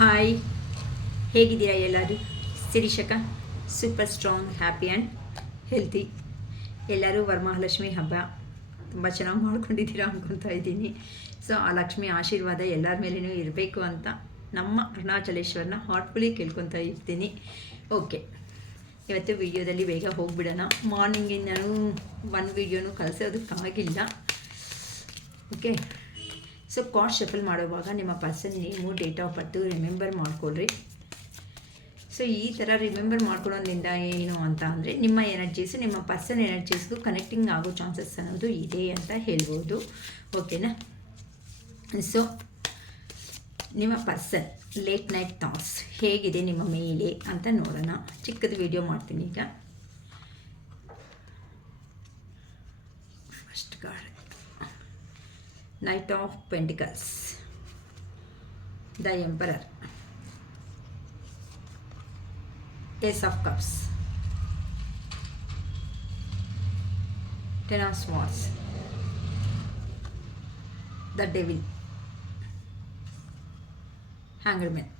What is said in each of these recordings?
Hi, ಹೇಗಿದ್ದೀರಾ ಎಲ್ಲರೂ? ಶಿರೀಷಕ super strong, happy and healthy. ಎಲ್ಲರೂ ವರಮಹಾಲಕ್ಷ್ಮಿ ಹಬ್ಬ ತುಂಬ ಚೆನ್ನಾಗಿ ಮಾಡ್ಕೊಂಡಿದ್ದೀರಾ ಅಂದ್ಕೊತಾ ಇದ್ದೀನಿ. ಸೊ ಆ ಲಕ್ಷ್ಮಿ ಆಶೀರ್ವಾದ ಎಲ್ಲರ ಮೇಲೇನೂ ಇರಬೇಕು ಅಂತ ನಮ್ಮ ಅರುಣಾಚಲೇಶ್ವರನ ಹಾರ್ಟ್ಫುಲಿ ಕೇಳ್ಕೊತಾ ಇರ್ತೀನಿ. ಓಕೆ, ಇವತ್ತು ವಿಡಿಯೋದಲ್ಲಿ ಬೇಗ ಹೋಗಿಬಿಡೋಣ. ಮಾರ್ನಿಂಗಿಂದ ನಾನು ಒಂದು ವಿಡಿಯೋನೂ ಕಳಿಸೋದಕ್ಕಾಗಿಲ್ಲ. ಓಕೆ, ಸೊ ಕಾರ್ಡ್ ಶಫಲ್ ಮಾಡುವಾಗ ನಿಮ್ಮ person name, date of birth remember ಮಾಡ್ಕೊಳ್ರಿ. ಸೊ ಈ ಥರ ರಿಮೆಂಬರ್ ಮಾಡ್ಕೊಳ್ಳೋದ್ರಿಂದ ಏನು ಅಂತ ಅಂದರೆ ನಿಮ್ಮ ಎನರ್ಜೀಸು ನಿಮ್ಮ ಪರ್ಸನ್ ಎನರ್ಜೀಸ್ಗೂ ಕನೆಕ್ಟಿಂಗ್ ಆಗೋ ಚಾನ್ಸಸ್ ಅನ್ನೋದು ಇದೆ ಅಂತ ಹೇಳ್ಬೋದು. ಓಕೆನಾ? ಸೊ ನಿಮ್ಮ ಪರ್ಸನ್ ಲೇಟ್ ನೈಟ್ ಥಾಟ್ಸ್ ಹೇಗಿದೆ ನಿಮ್ಮ ಮೇಲೆ ಅಂತ ನೋಡೋಣ. ಚಿಕ್ಕದು ವಿಡಿಯೋ ಮಾಡ್ತೀನಿ ಈಗ. First card, Knight of Pentacles, the Emperor, Ace of Cups, Ten of Swords, the Devil, Hanged Man,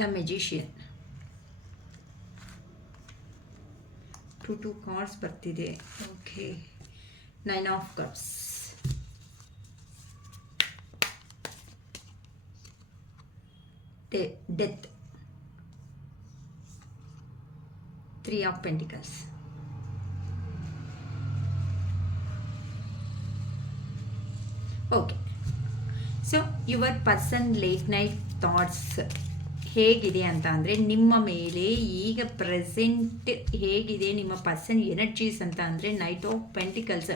the Magician. Two cards ಬರ್ತಿದೆ. Okay, Nine of Cups, Death, Three of Pentacles. Okay, so your person late night thoughts ಹೇಗಿದೆ ಅಂತ ಅಂದರೆ ನಿಮ್ಮ ಮೇಲೆ ಈಗ present ಹೇಗಿದೆ ನಿಮ್ಮ person energies ಅಂತ ಅಂದರೆ ನೈಟ್ ಆಫ್ ಪೆಂಟಿಕಲ್ಸ್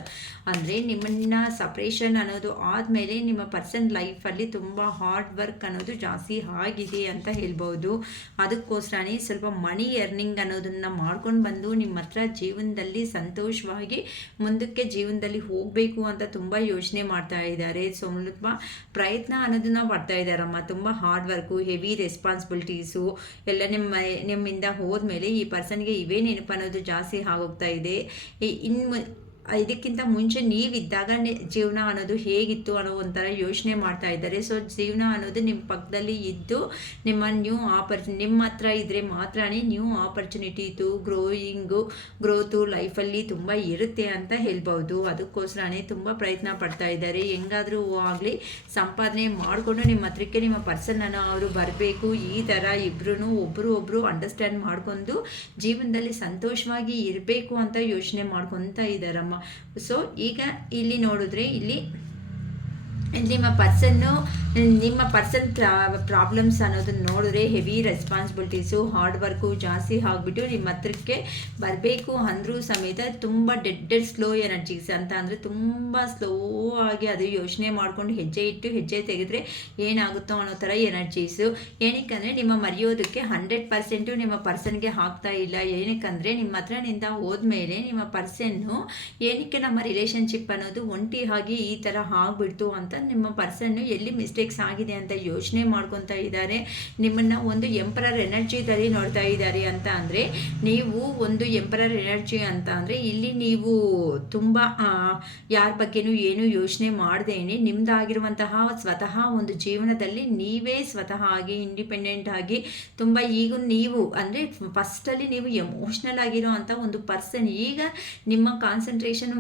ಅಂದರೆ ನಿಮ್ಮನ್ನು ಸಪ್ರೇಷನ್ ಅನ್ನೋದು ಆದಮೇಲೆ ನಿಮ್ಮ ಪರ್ಸನ್ ಲೈಫಲ್ಲಿ ತುಂಬ ಹಾರ್ಡ್ ವರ್ಕ್ ಅನ್ನೋದು ಜಾಸ್ತಿ ಆಗಿದೆ ಅಂತ ಹೇಳ್ಬೋದು. ಅದಕ್ಕೋಸ್ಕರನೇ ಸ್ವಲ್ಪ ಮನಿ ಎರ್ನಿಂಗ್ ಅನ್ನೋದನ್ನು ಮಾಡ್ಕೊಂಡು ಬಂದು ನಿಮ್ಮ ಹತ್ರ ಜೀವನದಲ್ಲಿ ಸಂತೋಷವಾಗಿ ಮುಂದಕ್ಕೆ ಜೀವನದಲ್ಲಿ ಹೋಗಬೇಕು ಅಂತ ತುಂಬ ಯೋಚನೆ ಮಾಡ್ತಾ ಇದ್ದಾರೆ. ಸ್ವಲ್ಪ ಪ್ರಯತ್ನ ಅನ್ನೋದನ್ನ ಮಾಡ್ತಾ ಇದ್ದಾರಮ್ಮ. ತುಂಬ ಹಾರ್ಡ್ ವರ್ಕು, ಹೆವಿ ರೆಸ್ಪಾನ್ಸಿಬಿಲಿಟೀಸು ಎಲ್ಲ ನಿಮ್ಮಿಂದ ಹೋದ್ಮೇಲೆ ಈ ಪರ್ಸನ್ಗೆ ಇವೇ ನೆನಪು ಅನ್ನೋದು ಜಾಸ್ತಿ ಆಗೋಗ್ತಾ ಇದೆ. ಇದಕ್ಕಿಂತ ಮುಂಚೆ ನೀವಿದ್ದಾಗ ಜೀವನ ಅನ್ನೋದು ಹೇಗಿತ್ತು ಅನ್ನೋ ಒಂಥರ ಯೋಚನೆ ಮಾಡ್ತಾ ಇದ್ದಾರೆ. ಸೊ ಜೀವನ ಅನ್ನೋದು ನಿಮ್ಮ ಪಕ್ಕದಲ್ಲಿ ಇದ್ದು ನಿಮ್ಮ ನಿಮ್ಮ ಹತ್ರ ಇದ್ದರೆ ಮಾತ್ರ ನ್ಯೂ ಆಪರ್ಚುನಿಟೀಸು, ಗ್ರೋತು ಲೈಫಲ್ಲಿ ತುಂಬ ಇರುತ್ತೆ ಅಂತ ಹೇಳ್ಬೋದು. ಅದಕ್ಕೋಸ್ಕರನೇ ತುಂಬ ಪ್ರಯತ್ನ ಪಡ್ತಾ ಇದ್ದಾರೆ. ಹೆಂಗಾದರೂ ಆಗಲಿ ಸಂಪಾದನೆ ಮಾಡಿಕೊಂಡು ನಿಮ್ಮ ಹತ್ರಕ್ಕೆ ನಿಮ್ಮ ಪರ್ಸನನ್ನು ಅವರು ಬರಬೇಕು. ಈ ಥರ ಇಬ್ಬರೂ ಒಬ್ಬರು ಅಂಡರ್ಸ್ಟ್ಯಾಂಡ್ ಮಾಡ್ಕೊಂಡು ಜೀವನದಲ್ಲಿ ಸಂತೋಷವಾಗಿ ಇರಬೇಕು ಅಂತ ಯೋಚನೆ ಮಾಡ್ಕೊತಾ ಇದ್ದಾರಮ್ಮ. ಸೊ ಈಗ ಇಲ್ಲಿ ನೋಡಿದ್ರೆ ಇಲ್ಲಿ ನಿಮ್ಮ ಪರ್ಸನ್ ಪ್ರಾಬ್ಲಮ್ಸ್ ಅನ್ನೋದನ್ನ ನೋಡಿದ್ರೆ ಹೆವಿ ರೆಸ್ಪಾನ್ಸಿಬಿಲಿಟೀಸು, ಹಾರ್ಡ್ ವರ್ಕು ಜಾಸ್ತಿ ಆಗಿಬಿಟ್ಟು ನಿಮ್ಮ ಹತ್ರಕ್ಕೆ ಬರಬೇಕು ಅಂದರೂ ಸಮೇತ ತುಂಬ ಡೆಡ್ ಸ್ಲೋ ಎನರ್ಜೀಸ್ ಅಂತ ಅಂದರೆ ತುಂಬ ಸ್ಲೋ ಆಗಿ ಅದು ಯೋಚನೆ ಮಾಡ್ಕೊಂಡು ಹೆಜ್ಜೆ ತೆಗೆದ್ರೆ ಏನಾಗುತ್ತೋ ಅನ್ನೋ ಥರ ಎನರ್ಜೀಸು. ಏನಕ್ಕಂದರೆ ನಿಮ್ಮ ಮರೆಯೋದಕ್ಕೆ 100% ನಿಮ್ಮ ಪರ್ಸನ್ಗೆ ಆಗ್ತಾ ಇಲ್ಲ. ಏನಕ್ಕಂದರೆ ನಿಮ್ಮ ಹತ್ರನಿಂದ ಹೋದ್ಮೇಲೆ ನಿಮ್ಮ ಪರ್ಸನ್ನು ಏನಕ್ಕೆ ನಮ್ಮ ರಿಲೇಷನ್ಶಿಪ್ ಅನ್ನೋದು ಒಂಟಿ ಆಗಿ ಈ ಥರ ಆಗಿಬಿಡ್ತು ಅಂತ ನಿಮ್ಮ ಪರ್ಸನ್ನು ಎಲ್ಲಿ ಮಿಸ್ಟೇಕ್ಸ್ ಆಗಿದೆ ಅಂತ ಯೋಚನೆ ಮಾಡ್ಕೊತಾ ಇದ್ದಾರೆ. ನಿಮ್ಮನ್ನು ಒಂದು ಎಂಪರರ್ ಎನರ್ಜಿದಲ್ಲಿ ನೋಡ್ತಾ ಇದ್ದಾರೆ ಅಂತ ಅಂದರೆ ನೀವು ಒಂದು ಎಂಪರರ್ ಎನರ್ಜಿ ಅಂತ ಅಂದರೆ ಇಲ್ಲಿ ನೀವು ತುಂಬ ಯಾರ ಬಗ್ಗೆನೂ ಏನು ಯೋಚನೆ ಮಾಡದೇನೆ ನಿಮ್ಮದಾಗಿರುವಂತಹ ಸ್ವತಃ ಒಂದು ಜೀವನದಲ್ಲಿ ನೀವೇ ಸ್ವತಃ ಆಗಿ ಇಂಡಿಪೆಂಡೆಂಟ್ ಆಗಿ ತುಂಬ ಈಗ ನೀವು ಅಂದರೆ ಫಸ್ಟಲ್ಲಿ ನೀವು ಎಮೋಷ್ನಲ್ ಆಗಿರೋ ಅಂಥ ಒಂದು ಪರ್ಸನ್. ಈಗ ನಿಮ್ಮ ಕಾನ್ಸಂಟ್ರೇಷನ್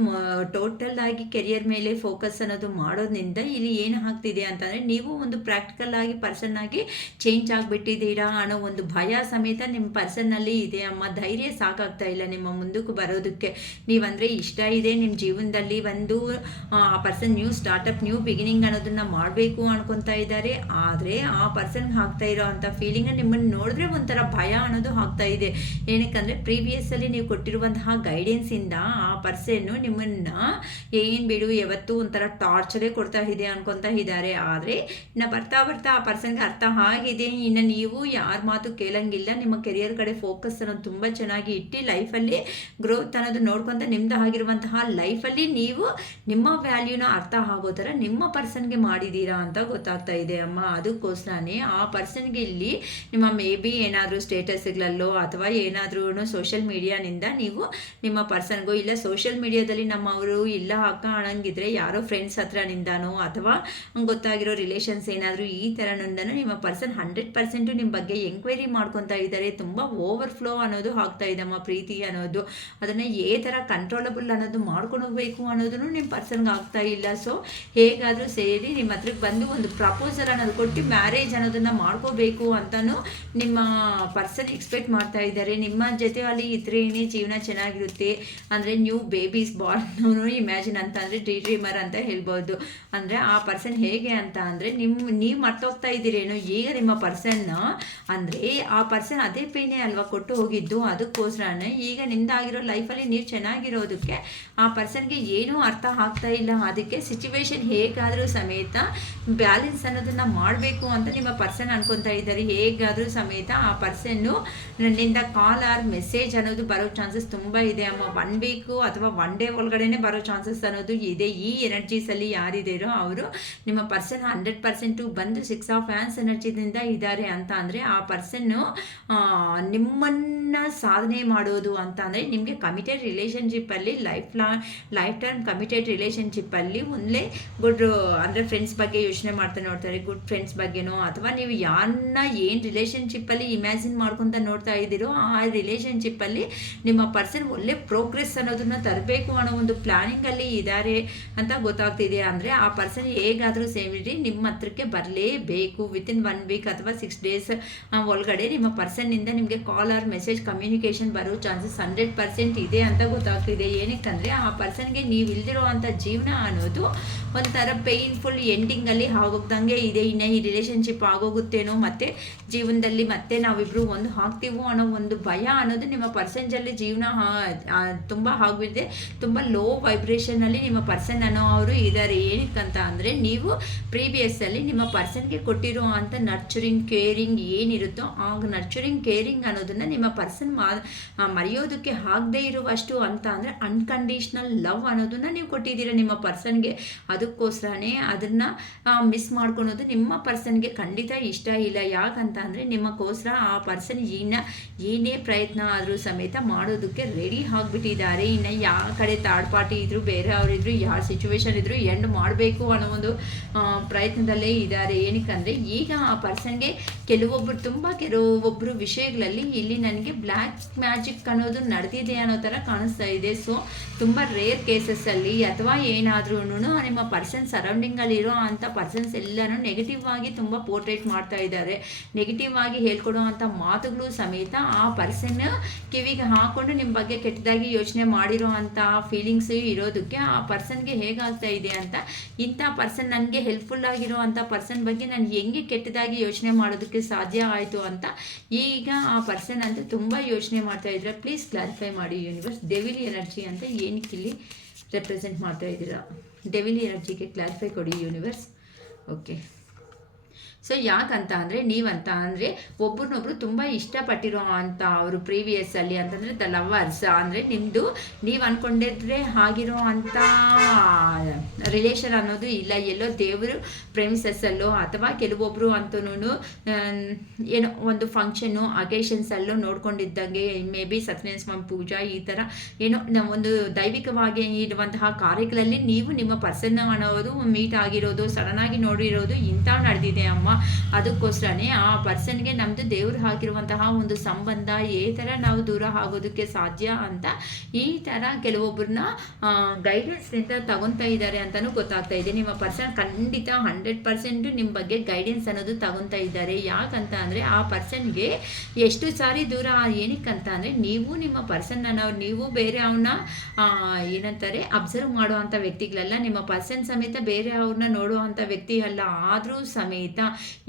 ಟೋಟಲ್ ಆಗಿ ಕೆರಿಯರ್ ಮೇಲೆ ಫೋಕಸ್ ಅನ್ನೋದು ಮಾಡೋದ್ರಿಂದ ಇಲ್ಲಿ ಏನು ಆಗ್ತಿದೆ ಅಂತಂದರೆ ನೀವು ಒಂದು ಪ್ರಾಕ್ಟಿಕಲ್ ಆಗಿ ಪರ್ಸನ್ ಆಗಿ ಚೇಂಜ್ ಆಗಿಬಿಟ್ಟಿದ್ದೀರಾ ಅನ್ನೋ ಒಂದು ಭಯ ಸಮೇತ ನಿಮ್ಮ ಪರ್ಸನ್ನಲ್ಲಿ ಇದೆ ಅಮ್ಮ. ಧೈರ್ಯ ಸಾಕಾಗ್ತಾ ಇಲ್ಲ ನಿಮ್ಮ ಮುಂದಕ್ಕೆ ಬರೋದಕ್ಕೆ. ನೀವಂದರೆ ಇಷ್ಟ ಇದೆ ನಿಮ್ಮ ಜೀವನದಲ್ಲಿ ಒಂದು ಆ person new startup, new beginning ಅನ್ನೋದನ್ನ ಮಾಡಬೇಕು ಅನ್ಕೊತಾ ಇದ್ದಾರೆ. ಆದರೆ ಆ ಪರ್ಸನ್ಗೆ ಆಗ್ತಾ ಇರೋ ಅಂಥ ಫೀಲಿಂಗ್ ನಿಮ್ಮನ್ನು ನೋಡಿದ್ರೆ ಒಂಥರ ಭಯ ಅನ್ನೋದು ಆಗ್ತಾ ಇದೆ. ಏನಕ್ಕಂದರೆ ಪ್ರೀವಿಯಸ್ಸಲ್ಲಿ ನೀವು ಕೊಟ್ಟಿರುವಂತಹ ಗೈಡೆನ್ಸಿಂದ ಆ ಪರ್ಸನ್ನು ನಿಮ್ಮನ್ನು ಏನು ಬಿಡು ಯಾವತ್ತೂ ಒಂಥರ ಟಾರ್ಚರೇ ಕೊಡ್ತಾ ಇದೆ ಅನ್ಕೊತಾ ಇದ್ದಾರೆ. ಆದರೆ ಇನ್ನು ಬರ್ತಾ ಆ ಪರ್ಸನ್ಗೆ ಅರ್ಥ ಆಗಿದೆ. ಇನ್ನು ನೀವು ಯಾರ ಮಾತು ಕೇಳಂಗಿಲ್ಲ. ನಿಮ್ಮ ಕೆರಿಯರ್ ಕಡೆ ಫೋಕಸ್ ಅನ್ನೋದು ತುಂಬ ಚೆನ್ನಾಗಿ ಇಟ್ಟು ಲೈಫಲ್ಲಿ ಗ್ರೋತ್ ಅನ್ನೋದು ನೋಡ್ಕೊತ ನಿಮ್ದು ಆಗಿರುವಂತಹ ಲೈಫಲ್ಲಿ ನೀವು ನಿಮ್ಮ ವ್ಯಾಲ್ಯೂನ ಅರ್ಥ ಆಗೋ ಥರ ನಿಮ್ಮ ಪರ್ಸನ್ಗೆ ಮಾಡಿದ್ದೀರಾ ಅಂತ ಗೊತ್ತಾಗ್ತಾ ಇದೆ ಅಮ್ಮ. ಅದಕ್ಕೋಸ್ಕರನೇ ಆ ಪರ್ಸನ್ಗೆ ಇಲ್ಲಿ ನಿಮ್ಮ ಮೇ ಬಿ ಏನಾದರೂ ಸ್ಟೇಟಸ್ಗಳಲ್ಲೋ ಅಥವಾ ಏನಾದ್ರೂ ಸೋಷಿಯಲ್ ಮೀಡಿಯಾನಿಂದ ನೀವು ನಿಮ್ಮ ಪರ್ಸನ್ಗೋ ಇಲ್ಲ ಸೋಷಿಯಲ್ ಮೀಡಿಯಾದಲ್ಲಿ ನಮ್ಮವರು ಇಲ್ಲ ಅಕ್ಕ ಅನ್ನಂಗಿದ್ರೆ ಯಾರೋ ಫ್ರೆಂಡ್ಸ್ ಹತ್ರನಿಂದಾನೋ ಅಥವಾ ಗೊತ್ತಾಗಿರೋ ರಿಲೇಷನ್ಸ್ ಏನಾದರೂ ಈ ಥರನೊಂದನ್ನು ನಿಮ್ಮ ಪರ್ಸನ್ 100% ನಿಮ್ಮ ಬಗ್ಗೆ ಎಂಕ್ವೈರಿ ಮಾಡ್ಕೊತಾ ಇದ್ದಾರೆ. ತುಂಬ ಓವರ್ಫ್ಲೋ ಅನ್ನೋದು ಆಗ್ತಾ ಇದೆಮ್ಮ, ಪ್ರೀತಿ ಅನ್ನೋದು ಅದನ್ನು ಥರ ಕಂಟ್ರೋಲಬಲ್ ಅನ್ನೋದು ಮಾಡ್ಕೊಂಡು ಹೋಗಬೇಕು ಅನ್ನೋದನ್ನು ನಿಮ್ಮ ಪರ್ಸನ್ಗೆ ಆಗ್ತಾ ಇಲ್ಲ. ಸೊ ಹೇಗಾದರೂ ಸೇರಿ ನಿಮ್ಮ ಹತ್ರಕ್ಕೆ ಬಂದು ಒಂದು ಪ್ರಪೋಸಲ್ ಅನ್ನೋದು ಕೊಟ್ಟು ಮ್ಯಾರೇಜ್ ಅನ್ನೋದನ್ನು ಮಾಡ್ಕೋಬೇಕು ಅಂತಲೂ ನಿಮ್ಮ ಪರ್ಸನ್ ಎಕ್ಸ್ಪೆಕ್ಟ್ ಮಾಡ್ತಾ ಇದ್ದಾರೆ. ನಿಮ್ಮ ಜೊತೆ ಅಲ್ಲಿ ಇದ್ರೇನೆ ಜೀವನ ಚೆನ್ನಾಗಿರುತ್ತೆ, ಅಂದರೆ ನ್ಯೂ ಬೇಬೀಸ್ ಬಾರ್ನ್ ಇಮ್ಯಾಜಿನ್ ಅಂತ ಅಂದರೆ ಡ್ರೀಮರ್ ಅಂತ ಹೇಳ್ಬೋದು. ಅಂದರೆ ಆ ಪರ್ಸನ್ ಹೇಗೆ ಅಂತ ಅಂದರೆ ನೀವು ಮರ್ತೋಗ್ತಾ ಇದ್ದೀರೇನು ಈಗ ನಿಮ್ಮ ಪರ್ಸನ್ನ, ಅಂದರೆ ಆ ಪರ್ಸನ್ ಅದೇ ಪೇನೆ ಅಲ್ವಾ ಕೊಟ್ಟು ಹೋಗಿದ್ದು, ಅದಕ್ಕೋಸ್ಕರನೇ ಈಗ ನಿಮ್ದಾಗಿರೋ ಲೈಫಲ್ಲಿ ನೀವು ಚೆನ್ನಾಗಿರೋದಕ್ಕೆ ಆ ಪರ್ಸನ್ಗೆ ಏನೂ ಅರ್ಥ ಆಗ್ತಾ ಇಲ್ಲ. ಅದಕ್ಕೆ ಸಿಚುವೇಶನ್ ಹೇಗಾದರೂ ಸಮೇತ ಬ್ಯಾಲೆನ್ಸ್ ಅನ್ನೋದನ್ನು ಮಾಡಬೇಕು ಅಂತ ನಿಮ್ಮ ಪರ್ಸನ್ ಅನ್ಕೊತಾ ಇದ್ದಾರೆ. ಹೇಗಾದರೂ ಸಮೇತ ಆ ಪರ್ಸನ್ನು ನನ್ನಿಂದ ಕಾಲ್ ಆರ್ ಮೆಸೇಜ್ ಅನ್ನೋದು ಬರೋ ಚಾನ್ಸಸ್ ತುಂಬ ಇದೆ ಅಮ್ಮ. 1 ವೀಕು ಅಥವಾ 1 ಡೇ ಒಳಗಡೆ ಬರೋ ಚಾನ್ಸಸ್ ಅನ್ನೋದು ಇದೆ. ಈ ಎನರ್ಜೀಸಲ್ಲಿ ಯಾರಿದ್ದೀರೋ ಅವರು ನಿಮ್ಮ ಪರ್ಸನ್ 100% ಬಂದು 6 ಆಫ್ ಹ್ಯಾಂಡ್ಸ್ ಎನರ್ಜಿದಿಂದ ಇದ್ದಾರೆ ಅಂತ ಅಂದರೆ ಆ ಪರ್ಸನ್ನು ನಿಮ್ಮನ್ನು ಸಾಧನೆ ಮಾಡೋದು ಅಂತ ಅಂದರೆ ನಿಮಗೆ ಕಮಿಟೆಡ್ ರಿಲೇಷನ್ಶಿಪ್ಪಲ್ಲಿ ಲೈಫ್ ಟೈಮ್ ಕಮಿಟೆಡ್ ರಿಲೇಷನ್ಶಿಪ್ಪಲ್ಲಿ ಒಂದೇ ಗುಡ್ ಅಂದರೆ ಫ್ರೆಂಡ್ಸ್ ಬಗ್ಗೆ ಯೋಚನೆ ಮಾಡ್ತಾ ನೋಡ್ತಾರೆ, ಗುಡ್ ಫ್ರೆಂಡ್ಸ್ ಬಗ್ಗೆನೋ ಅಥವಾ ನೀವು ಯಾರನ್ನ ಏನು ರಿಲೇಷನ್ಶಿಪ್ಪಲ್ಲಿ ಇಮ್ಯಾಜಿನ್ ಮಾಡ್ಕೊತ ನೋಡ್ತಾ ಇದ್ದೀರೋ ಆ ರಿಲೇಷನ್ಶಿಪ್ಪಲ್ಲಿ ನಿಮ್ಮ ಪರ್ಸನ್ ಒಳ್ಳೆ ಪ್ರೋಗ್ರೆಸ್ ಅನ್ನೋದನ್ನ ತರಬೇಕು ಅನ್ನೋ ಒಂದು ಪ್ಲಾನಿಂಗಲ್ಲಿ ಇದ್ದಾರೆ ಅಂತ ಗೊತ್ತಾಗ್ತಿದೆ. ಅಂದರೆ ಆ ಪರ್ಸನ್ ಹೇಗಾದರೂ ಸೇರಿ ನಿಮ್ಮ ಹತ್ರಕ್ಕೆ ಬರಲೇಬೇಕು. ವಿತಿನ್ 1 ವೀಕ್ ಅಥವಾ 6 ಡೇಸ್ ಒಳಗಡೆ ನಿಮ್ಮ ಪರ್ಸನ್ನಿಂದ ನಿಮಗೆ ಕಾಲ್ ಆರ್ ಮೆಸೇಜ್ ಕಮ್ಯುನಿಕೇಷನ್ ಬರೋ ಚಾನ್ಸಸ್ 100% ಇದೆ ಅಂತ ಗೊತ್ತಾಗ್ತಿದೆ. ಏನಕ್ಕಂದರೆ ಆ ಪರ್ಸನ್ಗೆ ನೀವು ಇಲ್ದಿರೋ ಅಂಥ ಜೀವನ ಅನ್ನೋದು ಒಂಥರ ಪೇಯ್ನ್ಫುಲ್ ಎಂಡಿಂಗಲ್ಲಿ ಆಗೋಗ್ದಂಗೆ ಇದೆ. ಇನ್ನು ಈ ರಿಲೇಷನ್ಶಿಪ್ ಆಗೋಗುತ್ತೇನೋ ಮತ್ತು ಜೀವನದಲ್ಲಿ ಮತ್ತೆ ನಾವಿಬ್ಬರು ಒಂದು ಆಗ್ತೀವೋ ಅನ್ನೋ ಒಂದು ಭಯ ಅನ್ನೋದು ನಿಮ್ಮ ಪರ್ಸನ್ಜಲ್ಲಿ ಜೀವನ ತುಂಬ ಆಗಿದೆ. ತುಂಬ ಲೋ ವೈಬ್ರೇಷನಲ್ಲಿ ನಿಮ್ಮ ಪರ್ಸನ್ ಅನ್ನೋ ಅವರು ಇದ್ದಾರೆ. ಏನಕ್ಕಂತ ಅಂದರೆ ನೀವು ಪ್ರೀವಿಯಸ್ಸಲ್ಲಿ ನಿಮ್ಮ ಪರ್ಸನ್ಗೆ ಕೊಟ್ಟಿರೋ ಅಂಥ ನರ್ಚರಿಂಗ್ ಕೇರಿಂಗ್ ಏನಿರುತ್ತೋ ಆ ನರ್ಚರಿಂಗ್ ಕೇರಿಂಗ್ ಅನ್ನೋದನ್ನು ನಿಮ್ಮ ಪರ್ಸನ್ ಮರೆಯೋದಕ್ಕೆ ಆಗದೇ ಇರುವಷ್ಟು ಅಂತ ಅಂದರೆ ಅನ್ಕಂಡೀಷ್ನಲ್ ಲವ್ ಅನ್ನೋದನ್ನು ನೀವು ಕೊಟ್ಟಿದ್ದೀರ ನಿಮ್ಮ ಪರ್ಸನ್ಗೆ. ಅದಕ್ಕೋಸ್ಕರನೇ ಅದನ್ನು ಮಿಸ್ ಮಾಡ್ಕೊಳೋದು ನಿಮ್ಮ ಪರ್ಸನ್ಗೆ ಖಂಡಿತ ಇಷ್ಟ ಇಲ್ಲ. ಯಾಕಂತ ಅಂದರೆ ನಿಮ್ಮಕ್ಕೋಸ್ಕರ ಆ ಪರ್ಸನ್ ಏನೇ ಪ್ರಯತ್ನ ಆದರೂ ಸಮೇತ ಮಾಡೋದಕ್ಕೆ ರೆಡಿ ಆಗಿಬಿಟ್ಟಿದ್ದಾರೆ. ಇನ್ನು ಯಾವ ಕಡೆ ಥರ್ಡ್ ಪಾರ್ಟಿ ಇದ್ದರೂ ಬೇರೆಯವರಿದ್ರು ಯಾವ ಸಿಚುವೇಶನ್ ಇದ್ದರೂ ಎಂಡ್ ಮಾಡಬೇಕು ಅನ್ನೋ ಒಂದು ಪ್ರಯತ್ನದಲ್ಲೇ ಇದ್ದಾರೆ. ಏನಕ್ಕಂದರೆ ಈಗ ಆ ಪರ್ಸನ್ಗೆ ಕೆಲವೊಬ್ಬರು ವಿಷಯಗಳಲ್ಲಿ ಇಲ್ಲಿ ನನಗೆ ಬ್ಲ್ಯಾಕ್ ಮ್ಯಾಜಿಕ್ ಅನ್ನೋದು ನಡೆದಿದೆ ಅನ್ನೋ ಥರ ಕಾಣಿಸ್ತಾ ಇದೆ. ಸೊ ತುಂಬ ರೇರ್ ಕೇಸಸ್ಸಲ್ಲಿ ಅಥವಾ ಏನಾದ್ರೂ ನಿಮ್ಮ ಪರ್ಸನ್ ಸರೌಂಡಿಂಗಲ್ಲಿ ಇರೋ ಅಂಥ ಪರ್ಸನ್ಸ್ ಎಲ್ಲನೂ ನೆಗೆಟಿವ್ ಆಗಿ ತುಂಬ ಪೋರ್ಟ್ರೇಟ್ ಮಾಡ್ತಾ ಇದ್ದಾರೆ. ನೆಗೆಟಿವ್ ಆಗಿ ಹೇಳ್ಕೊಡೋ ಅಂಥ ಮಾತುಗಳು ಸಮೇತ ಆ ಪರ್ಸನ್ ಕಿವಿಗೆ ಹಾಕ್ಕೊಂಡು ನಿಮ್ಮ ಬಗ್ಗೆ ಕೆಟ್ಟದಾಗಿ ಯೋಚನೆ ಮಾಡಿರೋ ಅಂಥ ಫೀಲಿಂಗ್ಸ್ ಇರೋದಕ್ಕೆ ಆ ಪರ್ಸನ್ಗೆ ಹೇಗಾಗ್ತಾ ಇದೆ ಅಂತ, ಇಂಥ ಪರ್ಸನ್ ನನಗೆ ಹೆಲ್ಪ್ಫುಲ್ ಆಗಿರೋ ಅಂಥ ಪರ್ಸನ್ ಬಗ್ಗೆ ನಾನು ಹೆಂಗೆ ಕೆಟ್ಟದಾಗಿ ಯೋಚನೆ ಮಾಡೋದಕ್ಕೆ ಸಾಧ್ಯ ಆಯಿತು ಅಂತ ಈಗ ಆ ಪರ್ಸನ್ ಅಂತ ತುಂಬ ಯೋಚನೆ ಮಾಡ್ತಾ ಇದ್ರೆ. ಪ್ಲೀಸ್ ಕ್ಲಾರಿಫೈ ಮಾಡಿ ಯೂನಿವರ್ಸ್. ಡೆವಿಲ್ ಎನರ್ಜಿ ಅಂತ ಏನಕ್ಕೆ ಇಲ್ಲಿ ರೆಪ್ರೆಸೆಂಟ್ ಮಾಡ್ತಾ ಇದ್ದೀರಾ? ಡೆವಿಲ್ ಎನರ್ಜಿಗೆ ಕ್ಲಾರಿಫೈ ಕೊಡಿ ಯೂನಿವರ್ಸ್. ಓಕೆ, ಸೊ ಯಾಕಂತ ಅಂದರೆ ನೀವಂತ ಅಂದರೆ ಒಬ್ರನ್ನೊಬ್ರು ತುಂಬ ಇಷ್ಟಪಟ್ಟಿರೋ ಅಂಥ ಅವರು ಪ್ರೀವಿಯಸ್ಸಲ್ಲಿ ಅಂತಂದರೆ ದ ಲವರ್ಸ್ ಅಂದರೆ ನಿಮ್ಮದು ನೀವು ಅಂದ್ಕೊಂಡಿದ್ರೆ ಆಗಿರೋ ಅಂಥ ರಿಲೇಷನ್ ಅನ್ನೋದು ಇಲ್ಲ. ಎಲ್ಲೋ ದೇವರು ಪ್ರೆಮಿಸಸ್ಸಲ್ಲೋ ಅಥವಾ ಕೆಲವೊಬ್ಬರು ಅಂತನೂ ಏನೋ ಒಂದು ಫಂಕ್ಷನ್ನು ಅಕೇಶನ್ಸಲ್ಲೋ ನೋಡ್ಕೊಂಡಿದ್ದಂಗೆ ಮೇ ಬಿ ಸತ್ಯನಾರಾಯಣ ಸ್ವಾಮಿ ಪೂಜಾ ಈ ಥರ ಏನೋ ಒಂದು ದೈವಿಕವಾಗಿ ಇರುವಂತಹ ಕಾರ್ಯಗಳಲ್ಲಿ ನೀವು ನಿಮ್ಮ ಪರ್ಸನ್ ಅನ್ನೋದು ಮೀಟ್ ಆಗಿರೋದು, ಸಡನ್ನಾಗಿ ನೋಡಿರೋದು ಇಂಥ ನಡೆದಿದೆ ಅಮ್ಮ. ಅದಕ್ಕೋಸ್ಕರನೇ ಆ ಪರ್ಸನ್ಗೆ ನಮ್ಮದು ದೇವರು ಹಾಕಿರುವಂತಹ ಒಂದು ಸಂಬಂಧ ಈ ಥರ ನಾವು ದೂರ ಆಗೋದಕ್ಕೆ ಸಾಧ್ಯ ಅಂತ ಈ ಥರ ಕೆಲವೊಬ್ಬರನ್ನ ಗೈಡೆನ್ಸ್ನಿಂದ ತಗೊತಾ ಇದ್ದಾರೆ ಅಂತಲೂ ಗೊತ್ತಾಗ್ತಾ ಇದೆ. ನಿಮ್ಮ ಪರ್ಸನ್ ಖಂಡಿತ 100% ನಿಮ್ಮ ಬಗ್ಗೆ ಗೈಡೆನ್ಸ್ ಅನ್ನೋದು ತಗೊತಾ ಇದ್ದಾರೆ. ಯಾಕಂತ ಅಂದರೆ ಆ ಪರ್ಸನ್ಗೆ ಎಷ್ಟು ಸಾರಿ ದೂರ ಏನಕ್ಕಂತ ಅಂದರೆ ನೀವು ನಿಮ್ಮ ಪರ್ಸನ್ ನೀವು ಬೇರೆ ಅವನ್ನ ಏನಂತಾರೆ ಅಬ್ಸರ್ವ್ ಮಾಡುವಂಥ ವ್ಯಕ್ತಿಗಳಲ್ಲ. ನಿಮ್ಮ ಪರ್ಸನ್ ಸಮೇತ ಬೇರೆ ಅವ್ರನ್ನ ನೋಡುವಂಥ ವ್ಯಕ್ತಿ ಅಲ್ಲ. ಆದರೂ ಸಮೇತ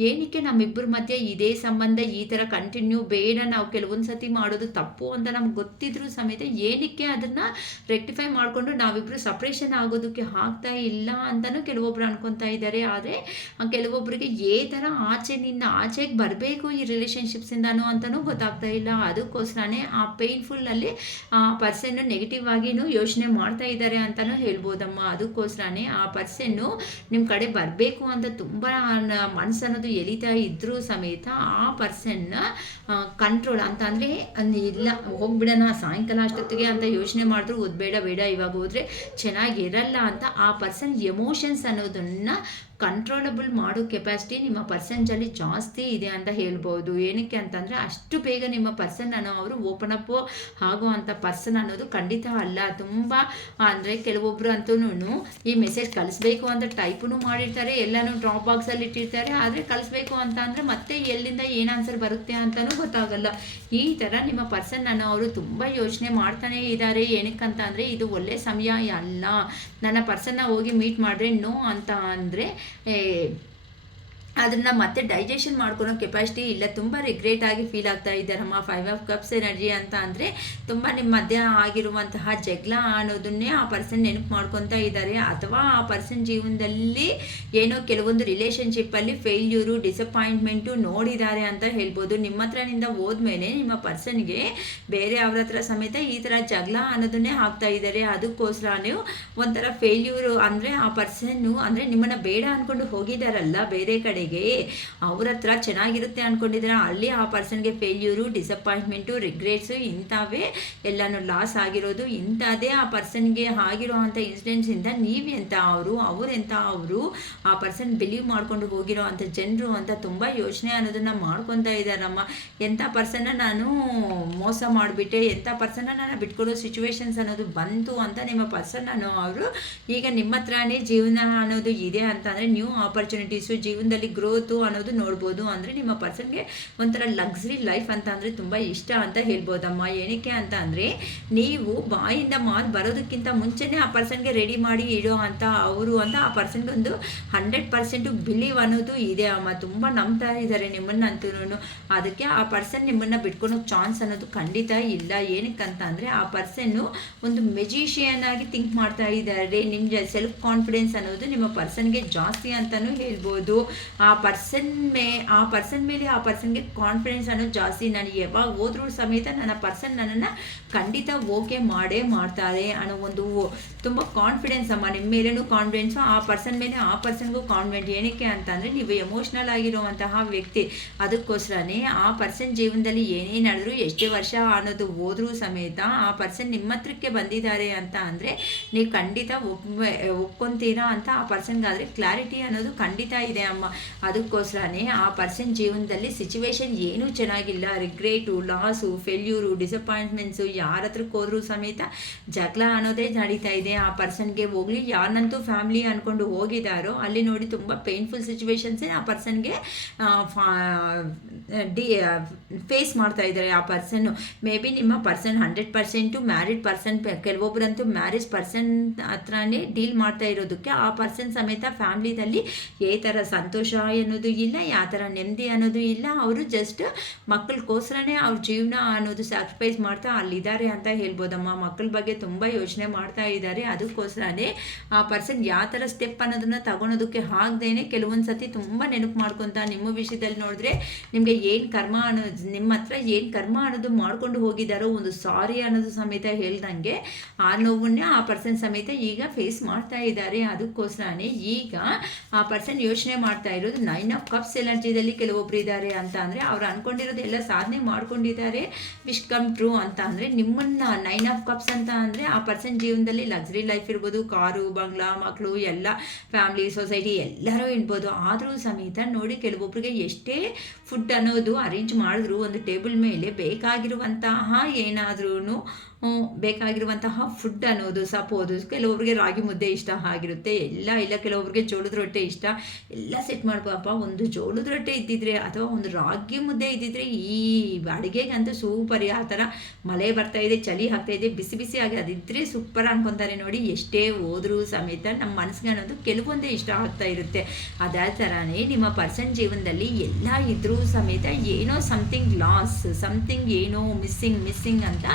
ಏನಕ್ಕೆ ನಮ್ಮಿಬ್ಬರ ಮಧ್ಯೆ ಇದೇ ಸಂಬಂಧ ಈ ಥರ ಕಂಟಿನ್ಯೂ ಬೇಡ, ನಾವು ಕೆಲವೊಂದು ಸತಿ ಮಾಡೋದು ತಪ್ಪು ಅಂತ ನಮ್ಗೆ ಗೊತ್ತಿದ್ರೂ ಸಮೇತ ಏನಕ್ಕೆ ಅದನ್ನು ರೆಕ್ಟಿಫೈ ಮಾಡಿಕೊಂಡು ನಾವಿಬ್ಬರು ಸಪ್ರೇಷನ್ ಆಗೋದಕ್ಕೆ ಆಗ್ತಾ ಇಲ್ಲ ಅಂತಲೂ ಕೆಲವೊಬ್ರು ಅನ್ಕೊತಾ ಇದ್ದಾರೆ. ಆದರೆ ಕೆಲವೊಬ್ಬರಿಗೆ ಈ ಥರ ಆಚೆಗೆ ಬರಬೇಕು ಈ ರಿಲೇಷನ್ಶಿಪ್ಸಿಂದನೂ ಅಂತಲೂ ಗೊತ್ತಾಗ್ತಾ ಇಲ್ಲ. ಅದಕ್ಕೋಸ್ಕರನೇ ಆ ಪೇನ್ಫುಲ್ಲಲ್ಲಿ ಆ ಪರ್ಸನ್ನು ನೆಗೆಟಿವ್ ಆಗಿನೂ ಯೋಚನೆ ಮಾಡ್ತಾ ಇದ್ದಾರೆ ಅಂತಲೂ ಹೇಳ್ಬೋದಮ್ಮ. ಅದಕ್ಕೋಸ್ಕರನೇ ಆ ಪರ್ಸನ್ನು ನಿಮ್ಮ ಕಡೆ ಬರಬೇಕು ಅಂತ ತುಂಬ ಮನಸ್ಸನ್ನೋದು ಎಲಿತಾ ಇದ್ರೂ ಸಮೇತ ಆ ಪರ್ಸನ್ನ ಕಂಟ್ರೋಲ್ ಅಂತ ಅಂದರೆ ಇಲ್ಲ ಹೋಗ್ಬಿಡೋಣ ಸಾಯಂಕಾಲ ಅಷ್ಟೊತ್ತಿಗೆ ಅಂತ ಯೋಚನೆ ಮಾಡಿದ್ರು ಬೇಡ ಇವಾಗ ಹೋದರೆ ಚೆನ್ನಾಗಿರಲ್ಲ ಅಂತ ಆ ಪರ್ಸನ್ ಎಮೋಷನ್ಸ್ ಅನ್ನೋದನ್ನು ಕಂಟ್ರೋಲಬಲ್ ಮಾಡೋ ಕೆಪಾಸಿಟಿ ನಿಮ್ಮ ಪರ್ಸನ್ಸಲ್ಲಿ ಜಾಸ್ತಿ ಇದೆ ಅಂತ ಹೇಳ್ಬೋದು. ಏನಕ್ಕೆ ಅಂತಂದರೆ ಅಷ್ಟು ಬೇಗ ನಿಮ್ಮ ಪರ್ಸನ್ ಅವರು ಓಪನ್ ಅಪ್ ಆಗುವಂಥ ಪರ್ಸನ್ ಅನ್ನೋದು ಖಂಡಿತ ಅಲ್ಲ. ತುಂಬ ಅಂದರೆ ಕೆಲವೊಬ್ಬರು ಅಂತೂ ಈ ಮೆಸೇಜ್ ಕಳಿಸ್ಬೇಕು ಅಂತ ಟೈಪೂ ಮಾಡಿರ್ತಾರೆ, ಎಲ್ಲನೂ ಡ್ರಾಪ್ ಬಾಕ್ಸಲ್ಲಿ ಇಟ್ಟಿರ್ತಾರೆ, ಆದರೆ ಕಳಿಸ್ಬೇಕು ಅಂತ ಅಂದರೆ ಮತ್ತೆ ಎಲ್ಲಿಂದ ಏನು ಆನ್ಸರ್ ಬರುತ್ತೆ ಅಂತಲೂ ಗೊತ್ತಾಗಲ್ಲ. ಈ ಥರ ನಿಮ್ಮ ಪರ್ಸನ್ ಅವರು ತುಂಬ ಯೋಚನೆ ಮಾಡ್ತಾನೆ ಇದ್ದಾರೆ. ಏನಕ್ಕಂತ ಅಂದರೆ ಇದು ಒಳ್ಳೆ ಸಮಯ ಅಲ್ಲ, ನನ್ನ ಪರ್ಸನ್ನ ಹೋಗಿ ಮೀಟ್ ಮಾಡಿದ್ರೆ ನೋ ಅಂತ ಅಂದರೆ ಅದನ್ನು ಮತ್ತೆ ಡೈಜೆಷನ್ ಮಾಡ್ಕೊಳೋ ಕೆಪಾಸಿಟಿ ಇಲ್ಲ. ತುಂಬ ರಿಗ್ರೆಟ್ ಆಗಿ ಫೀಲ್ ಆಗ್ತಾ ಇದ್ದಾರಮ್ಮ. 5 ಆಫ್ ಕಪ್ಸ್ ಎನರ್ಜಿ ಅಂತ ಅಂದರೆ ತುಂಬ ನಿಮ್ಮ ಮಧ್ಯ ಆಗಿರುವಂತಹ ಜಗಳ ಅನ್ನೋದನ್ನೇ ಆ ಪರ್ಸನ್ ನೆನಪು ಮಾಡ್ಕೊತಾ ಇದ್ದಾರೆ, ಅಥವಾ ಆ ಪರ್ಸನ್ ಜೀವನದಲ್ಲಿ ಏನೋ ಕೆಲವೊಂದು ರಿಲೇಷನ್ಶಿಪ್ಪಲ್ಲಿ ಫೇಲ್ಯೂರು, ಡಿಸಪಾಯಿಂಟ್ಮೆಂಟು ನೋಡಿದ್ದಾರೆ ಅಂತ ಹೇಳ್ಬೋದು. ನಿಮ್ಮ ಹತ್ರನಿಂದ ಹೋದ್ಮೇಲೆ ನಿಮ್ಮ ಪರ್ಸನ್ಗೆ ಬೇರೆ ಅವ್ರ ಹತ್ರ ಸಮೇತ ಈ ಥರ ಜಗಳ ಅನ್ನೋದನ್ನೇ ಹಾಕ್ತಾ ಇದ್ದಾರೆ. ಅದಕ್ಕೋಸ್ಕರ ನೀವು ಒಂಥರ ಫೇಲ್ಯೂರು ಅಂದರೆ ಆ ಪರ್ಸನ್ನು ಅಂದರೆ ನಿಮ್ಮನ್ನು ಬೇಡ ಅಂದ್ಕೊಂಡು ಹೋಗಿದ್ದಾರಲ್ಲ ಬೇರೆ ಕಡೆ, ಅವ್ರ ಹತ್ರ ಚೆನ್ನಾಗಿರುತ್ತೆ ಅಂದ್ಕೊಂಡಿದ್ರೆ ಅಲ್ಲಿ ಆ ಪರ್ಸನ್ಗೆ ಫೇಲ್ಯೂರು, ಡಿಸಪಾಯಿಂಟ್ಮೆಂಟು, ರಿಗ್ರೆಟ್ಸು ಇಂಥವೇ ಎಲ್ಲನೂ ಲಾಸ್ ಆಗಿರೋದು. ಇಂಥದ್ದೇ ಆ ಪರ್ಸನ್ಗೆ ಆಗಿರೋ ಅಂಥ ಇನ್ಸಿಡೆಂಟ್ಸಿಂದ ನೀವೆಂತ ಅವರೆಂತ ಅವರು ಆ ಪರ್ಸನ್ ಬಿಲೀವ್ ಮಾಡ್ಕೊಂಡು ಹೋಗಿರೋ ಅಂಥ ಜನರು ಅಂತ ತುಂಬ ಯೋಚನೆ ಅನ್ನೋದನ್ನು ಮಾಡ್ಕೊತಾ ಇದ್ದಾರಮ್ಮ. ಎಂಥ ಪರ್ಸನ್ನ ನಾನು ಮೋಸ ಮಾಡಿಬಿಟ್ಟೆ, ಎಂಥ ಪರ್ಸನ್ನ ನಾನು ಬಿಟ್ಕೊಡೋ ಸಿಚುವೇಶನ್ಸ್ ಅನ್ನೋದು ಬಂತು ಅಂತ ನಿಮ್ಮ ಪರ್ಸನ್ ಅವರು ಈಗ ನಿಮ್ಮ ಹತ್ರನೇ ಜೀವನ ಅನ್ನೋದು ಇದೆ ಅಂತಂದರೆ ನ್ಯೂ ಆಪರ್ಚುನಿಟೀಸು, ಜೀವನದಲ್ಲಿ ಗ್ರೋತು ಅನ್ನೋದು ನೋಡ್ಬೋದು. ಅಂದರೆ ನಿಮ್ಮ ಪರ್ಸನ್ಗೆ ಒಂಥರ ಲಕ್ಸುರಿ ಲೈಫ್ ಅಂತ ಅಂದರೆ ತುಂಬ ಇಷ್ಟ ಅಂತ ಹೇಳ್ಬೋದಮ್ಮ. ಏನಕ್ಕೆ ಅಂತ ಅಂದರೆ ನೀವು ಬಾಯಿಂದ ಮಾತು ಬರೋದಕ್ಕಿಂತ ಮುಂಚೆನೇ ಆ ಪರ್ಸನ್ಗೆ ರೆಡಿ ಮಾಡಿ ಇಡೋ ಅಂತ ಅವರು ಅಂತ ಆ ಪರ್ಸನ್ಗೆ ಒಂದು 100% ಬಿಲೀವ್ ಅನ್ನೋದು ಇದೆ ಅಮ್ಮ. ತುಂಬ ನಂಬ್ತಾ ಇದ್ದಾರೆ ನಿಮ್ಮನ್ನಂತೂ. ಅದಕ್ಕೆ ಆ ಪರ್ಸನ್ ನಿಮ್ಮನ್ನು ಬಿಟ್ಕೊಳೋ ಚಾನ್ಸ್ ಅನ್ನೋದು ಖಂಡಿತ ಇಲ್ಲ. ಏನಕ್ಕಂತ ಅಂದರೆ ಆ ಪರ್ಸನ್ನು ಒಂದು ಮೆಜಿಷಿಯನ್ ಆಗಿ ಥಿಂಕ್ ಮಾಡ್ತಾ ಇದ್ದಾರೆ. ನಿಮ್ಮ ಸೆಲ್ಫ್ ಕಾನ್ಫಿಡೆನ್ಸ್ ಅನ್ನೋದು ನಿಮ್ಮ ಪರ್ಸನ್ಗೆ ಜಾಸ್ತಿ ಅಂತಲೂ ಹೇಳ್ಬೋದು. ಆ ಪರ್ಸನ್ ಮೇಲೆ ಆ ಪರ್ಸನ್ಗೆ ಕಾನ್ಫಿಡೆನ್ಸ್ ಅನ್ನೋದು ಜಾಸ್ತಿ. ನಾನು ಯಾವಾಗ ಹೋದ್ರೂ ಸಮೇತ ನನ್ನ ಪರ್ಸನ್ ನನ್ನನ್ನು ಖಂಡಿತ ಓಕೆ ಮಾಡೇ ಮಾಡ್ತಾರೆ ಅನ್ನೋ ಒಂದು ತುಂಬ ಕಾನ್ಫಿಡೆನ್ಸ್ ಅಮ್ಮ. ನಿಮ್ಮ ಮೇಲೇನೂ ಕಾನ್ಫಿಡೆನ್ಸು, ಆ ಪರ್ಸನ್ ಮೇಲೆ ಆ ಪರ್ಸನ್ಗೂ ಕಾನ್ಫಿಡೆಂಟ್. ಏನಕ್ಕೆ ಅಂತಂದರೆ ನೀವು ಎಮೋಷ್ನಲ್ ಆಗಿರುವಂತಹ ವ್ಯಕ್ತಿ. ಅದಕ್ಕೋಸ್ಕರನೇ ಆ ಪರ್ಸನ್ ಜೀವನದಲ್ಲಿ ಏನೇ ನಡೆದ್ರು, ಎಷ್ಟೇ ವರ್ಷ ಅನ್ನೋದು ಹೋದ್ರೂ ಸಮೇತ ಆ ಪರ್ಸನ್ ನಿಮ್ಮ ಹತ್ರಕ್ಕೆ ಬಂದಿದ್ದಾರೆ ಅಂತ ಅಂದರೆ ನೀವು ಖಂಡಿತ ಒಪ್ಕೊತೀರಾ ಅಂತ ಆ ಪರ್ಸನ್ಗಾದರೆ ಕ್ಲಾರಿಟಿ ಅನ್ನೋದು ಖಂಡಿತ ಇದೆ ಅಮ್ಮ. ಅದಕ್ಕೋಸ್ಕರನೇ ಆ ಪರ್ಸನ್ ಜೀವನದಲ್ಲಿ ಸಿಚುವೇಶನ್ ಏನೂ ಚೆನ್ನಾಗಿಲ್ಲ, ರಿಗ್ರೇಟು, ಲಾಸು, ಫೇಲ್ಯೂರು, ಡಿಸಪಾಯಿಂಟ್ಮೆಂಟ್ಸು, ಯಾರ ಹತ್ರಕ್ಕೆ ಹೋದ್ರೂ ಸಮೇತ ಜಗಳ ಅನ್ನೋದೇ ನಡೀತಾ ಇದೆ. ಆ ಪರ್ಸನ್ಗೆ ಹೋಗಲಿ, ಯಾರನ್ನಂತೂ ಫ್ಯಾಮಿಲಿ ಅಂದ್ಕೊಂಡು ಹೋಗಿದ್ದಾರೋ ಅಲ್ಲಿ ನೋಡಿ ತುಂಬ ಪೇನ್ಫುಲ್ ಸಿಚುವೇಶನ್ಸೇ ಆ ಪರ್ಸನ್ಗೆ ಫೇಸ್ ಮಾಡ್ತಾ ಇದ್ದಾರೆ ಆ ಪರ್ಸನ್ನು. ಮೇ ಬಿ ನಿಮ್ಮ ಪರ್ಸನ್ 100% ಮ್ಯಾರಿಡ್ ಪರ್ಸನ್, ಕೆಲವೊಬ್ಬರಂತೂ ಮ್ಯಾರೇಜ್ ಪರ್ಸನ್ ಹತ್ರನೇ ಡೀಲ್ ಮಾಡ್ತಾ ಇರೋದಕ್ಕೆ ಆ ಪರ್ಸನ್ ಸಮೇತ ಫ್ಯಾಮ್ಲಿದಲ್ಲಿ ಈ ಥರ ಸಂತೋಷ ಅನ್ನೋದು ಇಲ್ಲ, ಯಾವ ಥರ ನೆಮ್ಮದಿ ಅನ್ನೋದು ಇಲ್ಲ. ಅವರು ಜಸ್ಟ್ ಮಕ್ಕಳಿಗೋಸ್ಕರನೇ ಅವ್ರ ಜೀವನ ಅನ್ನೋದು ಸ್ಯಾಕ್ರಿಫೈಸ್ ಮಾಡ್ತಾ ಅಲ್ಲಿದ್ದಾರೆ ಅಂತ ಹೇಳ್ಬೋದಮ್ಮ. ಮಕ್ಕಳ ಬಗ್ಗೆ ತುಂಬ ಯೋಚನೆ ಮಾಡ್ತಾ ಇದ್ದಾರೆ. ಅದಕ್ಕೋಸ್ಕರನೇ ಆ ಪರ್ಸನ್ ಯಾವ ಥರ ಸ್ಟೆಪ್ ಅನ್ನೋದನ್ನು ತಗೊಳೋದಕ್ಕೆ ಆಗದೇನೆ ಕೆಲವೊಂದು ಸತಿ ತುಂಬ ನೆನಪು ಮಾಡ್ಕೊತ ನಿಮ್ಮ ವಿಷಯದಲ್ಲಿ ನೋಡಿದ್ರೆ ನಿಮಗೆ ಏನು ಕರ್ಮ ಅನ್ನೋದು, ನಿಮ್ಮ ಹತ್ರ ಏನು ಕರ್ಮ ಅನ್ನೋದು ಮಾಡ್ಕೊಂಡು ಹೋಗಿದ್ದಾರೋ ಒಂದು ಸಾರಿ ಅನ್ನೋದು ಸಮೇತ ಹೇಳ್ದಂಗೆ ಆ ನೋವನ್ನೇ ಆ ಪರ್ಸನ್ ಸಮೇತ ಈಗ ಫೇಸ್ ಮಾಡ್ತಾ ಇದ್ದಾರೆ. ಅದಕ್ಕೋಸ್ಕರನೇ ಈಗ ಆ ಪರ್ಸನ್ ಯೋಚನೆ ಮಾಡ್ತಾ ಇರೋದು 9 ಆಫ್ ಕಪ್ಸ್ ಎನರ್ಜಿದಲ್ಲಿ ಕೆಲವೊಬ್ರು ಇದ್ದಾರೆ ಅಂತ ಅಂದರೆ ಅವ್ರು ಅಂದ್ಕೊಂಡಿರೋದು ಎಲ್ಲ ಸಾಧನೆ ಮಾಡ್ಕೊಂಡಿದ್ದಾರೆ, ವಿಶ್ ಕಮ್ ಟ್ರೂ ಅಂತ ಅಂದರೆ ನಿಮ್ಮನ್ನ 9 ಆಫ್ ಕಪ್ಸ್ ಅಂತ ಅಂದರೆ ಆ ಪರ್ಸನ್ ಜೀವನದಲ್ಲಿ ಲಕ್ಸುರಿ ಲೈಫ್ ಇರ್ಬೋದು, ಕಾರು, ಬಂಗ್ಲಾ, ಮಕ್ಕಳು, ಎಲ್ಲ ಫ್ಯಾಮಿಲಿ, ಸೊಸೈಟಿ ಎಲ್ಲರೂ ಇರ್ಬೋದು. ಆದರೂ ಸಮೇತ ನೋಡಿ ಕೆಲವೊಬ್ಬರಿಗೆ ಎಷ್ಟೇ ಫುಡ್ ಅನ್ನೋದು ಅರೇಂಜ್ ಮಾಡಿದ್ರು ಒಂದು ಟೇಬಲ್ ಮೇಲೆ ಬೇಕಾಗಿರುವಂತಹ ಏನಾದ್ರೂ ಬೇಕಾಗಿರುವಂತಹ ಫುಡ್ ಅನ್ನೋದು ಸಪೋದು ಕೆಲವೊಬ್ರಿಗೆ ರಾಗಿ ಮುದ್ದೆ ಇಷ್ಟ ಆಗಿರುತ್ತೆ, ಇಲ್ಲ ಕೆಲವೊಬ್ರಿಗೆ ಜೋಳದ ರೊಟ್ಟೆ ಇಷ್ಟ, ಎಲ್ಲ ಸೆಟ್ ಮಾಡ್ಕೊಪ್ಪ. ಒಂದು ಜೋಳದ ರೊಟ್ಟೆ ಇದ್ದಿದ್ರೆ ಅಥವಾ ಒಂದು ರಾಗಿ ಮುದ್ದೆ ಇದ್ದಿದ್ರೆ ಈ ಅಡುಗೆಗಂತೂ ಸೂಪರ್. ಆ ಥರ ಮಳೆ ಬರ್ತಾ ಇದೆ, ಚಳಿ ಆಗ್ತಾ ಇದೆ, ಬಿಸಿ ಬಿಸಿ ಆಗಿ ಅದಿದ್ದರೆ ಸೂಪರ್ ಅನ್ಕೊತಾರೆ ನೋಡಿ. ಎಷ್ಟೇ ಹೋದ್ರೂ ಸಮೇತ ನಮ್ಮ ಮನಸ್ಸಿಗೆ ಅನ್ನೋದು ಕೆಲವೊಂದೇ ಇಷ್ಟ ಆಗ್ತಾ ಇರುತ್ತೆ. ಅದೇ ಥರನೇ ನಿಮ್ಮ ಪರ್ಸನ್ ಜೀವನದಲ್ಲಿ ಎಲ್ಲ ಇದ್ರೂ ಸಮೇತ ಏನೋ ಸಮಥಿಂಗ್ ಲಾಸ್, ಸಮಥಿಂಗ್ ಏನೋ ಮಿಸ್ಸಿಂಗ್ ಅಂತ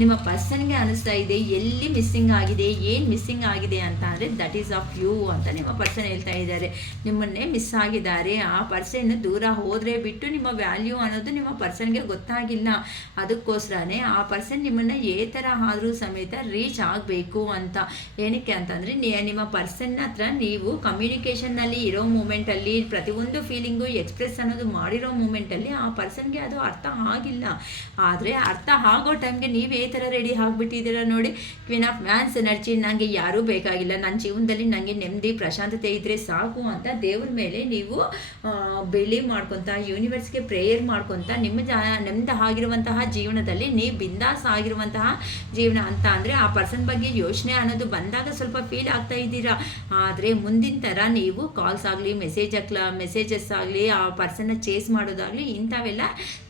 ನಿಮ್ಮ ಪರ್ಸನ್ಗೆ ಅನಿಸ್ತಾ ಇದೆ. ಎಲ್ಲಿ ಮಿಸ್ಸಿಂಗ್ ಆಗಿದೆ, ಏನು ಮಿಸ್ಸಿಂಗ್ ಆಗಿದೆ ಅಂತ ಅಂದರೆ ದಟ್ ಈಸ್ ಆಫ್ ಯು ಅಂತ ನಿಮ್ಮ ಪರ್ಸನ್ ಹೇಳ್ತಾ ಇದ್ದಾರೆ. ನಿಮ್ಮನ್ನೇ ಮಿಸ್ ಆಗಿದ್ದಾರೆ. ಆ ಪರ್ಸನ್ ದೂರ ಹೋದರೆ ಬಿಟ್ಟು ನಿಮ್ಮ ವ್ಯಾಲ್ಯೂ ಅನ್ನೋದು ನಿಮ್ಮ ಪರ್ಸನ್ಗೆ ಗೊತ್ತಾಗಿಲ್ಲ. ಅದಕ್ಕೋಸ್ಕರನೇ ಆ ಪರ್ಸನ್ ನಿಮ್ಮನ್ನು ಏ ಥರ ಆದರೂ ಸಮೇತ ರೀಚ್ ಆಗಬೇಕು ಅಂತ. ಏನಕ್ಕೆ ಅಂತಂದರೆ ನಿಮ್ಮ ಪರ್ಸನ್ ಹತ್ರ ನೀವು ಕಮ್ಯುನಿಕೇಷನ್ನಲ್ಲಿ ಇರೋ ಮೂಮೆಂಟಲ್ಲಿ ಪ್ರತಿಯೊಂದು ಫೀಲಿಂಗು ಎಕ್ಸ್ಪ್ರೆಸ್ ಅನ್ನೋದು ಮಾಡಿರೋ ಮೂಮೆಂಟಲ್ಲಿ ಆ ಪರ್ಸನ್ಗೆ ಅದು ಅರ್ಥ ಆಗಿಲ್ಲ. ಆದರೆ ಅರ್ಥ ಆಗೋ ಟೈಮ್ಗೆ ನೀವು ಈ ಥರ ರೆಡಿ ರೆಡಿ ಆಗಿಬಿಟ್ಟಿದ್ದೀರಾ ನೋಡಿ. Queen of wands energy. ನನಗೆ ಯಾರೂ ಬೇಕಾಗಿಲ್ಲ, ನನ್ನ ಜೀವನದಲ್ಲಿ ನನಗೆ ನೆಮ್ಮದಿ ಪ್ರಶಾಂತತೆ ಇದ್ದರೆ ಸಾಕು ಅಂತ ದೇವ್ರ ಮೇಲೆ ನೀವು ಬಿಲೀವ್ ಮಾಡ್ಕೊತ ಯೂನಿವರ್ಸ್ಗೆ ಪ್ರೇಯರ್ ಮಾಡ್ಕೊತ ನಿಮ್ದು ಆಗಿರುವಂತಹ ಜೀವನದಲ್ಲಿ ನೀವು ಬಿಂದಾಸ್ ಆಗಿರುವಂತಹ ಜೀವನ ಅಂತ ಅಂದರೆ ಆ ಪರ್ಸನ್ ಬಗ್ಗೆ ಯೋಚನೆ ಅನ್ನೋದು ಬಂದಾಗ ಸ್ವಲ್ಪ ಫೀಲ್ ಆಗ್ತಾ ಇದ್ದೀರಾ. ಆದರೆ ಮುಂದಿನ ಥರ ನೀವು ಕಾಲ್ಸ್ ಆಗಲಿ ಮೆಸೇಜಸ್ ಆಗಲಿ ಆ ಪರ್ಸನ್ನ ಚೇಸ್ ಮಾಡೋದಾಗಲಿ ಇಂಥವೆಲ್ಲ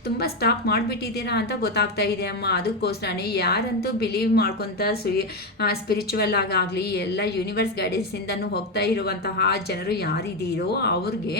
ತುಂಬ ಸ್ಟಾಪ್ ಮಾಡಿಬಿಟ್ಟಿದ್ದೀರಾ ಅಂತ ಗೊತ್ತಾಗ್ತಾ ಇದೆ ಅಮ್ಮ. ಅದಕ್ಕೋಸ್ಕರನೇ ಯಾರಂತೂ ಬಿಲೀವ್ ಮಾಡ್ಕೊತ ಸ್ಪಿರಿಚುವಲ್ ಆಗಲಿ ಎಲ್ಲ ಯೂನಿವರ್ಸ್ ಗೈಡೆನ್ಸಿಂದನೂ ಹೋಗ್ತಾ ಇರುವಂತಹ ಜನರು ಯಾರಿದ್ದೀರೋ ಅವ್ರಿಗೆ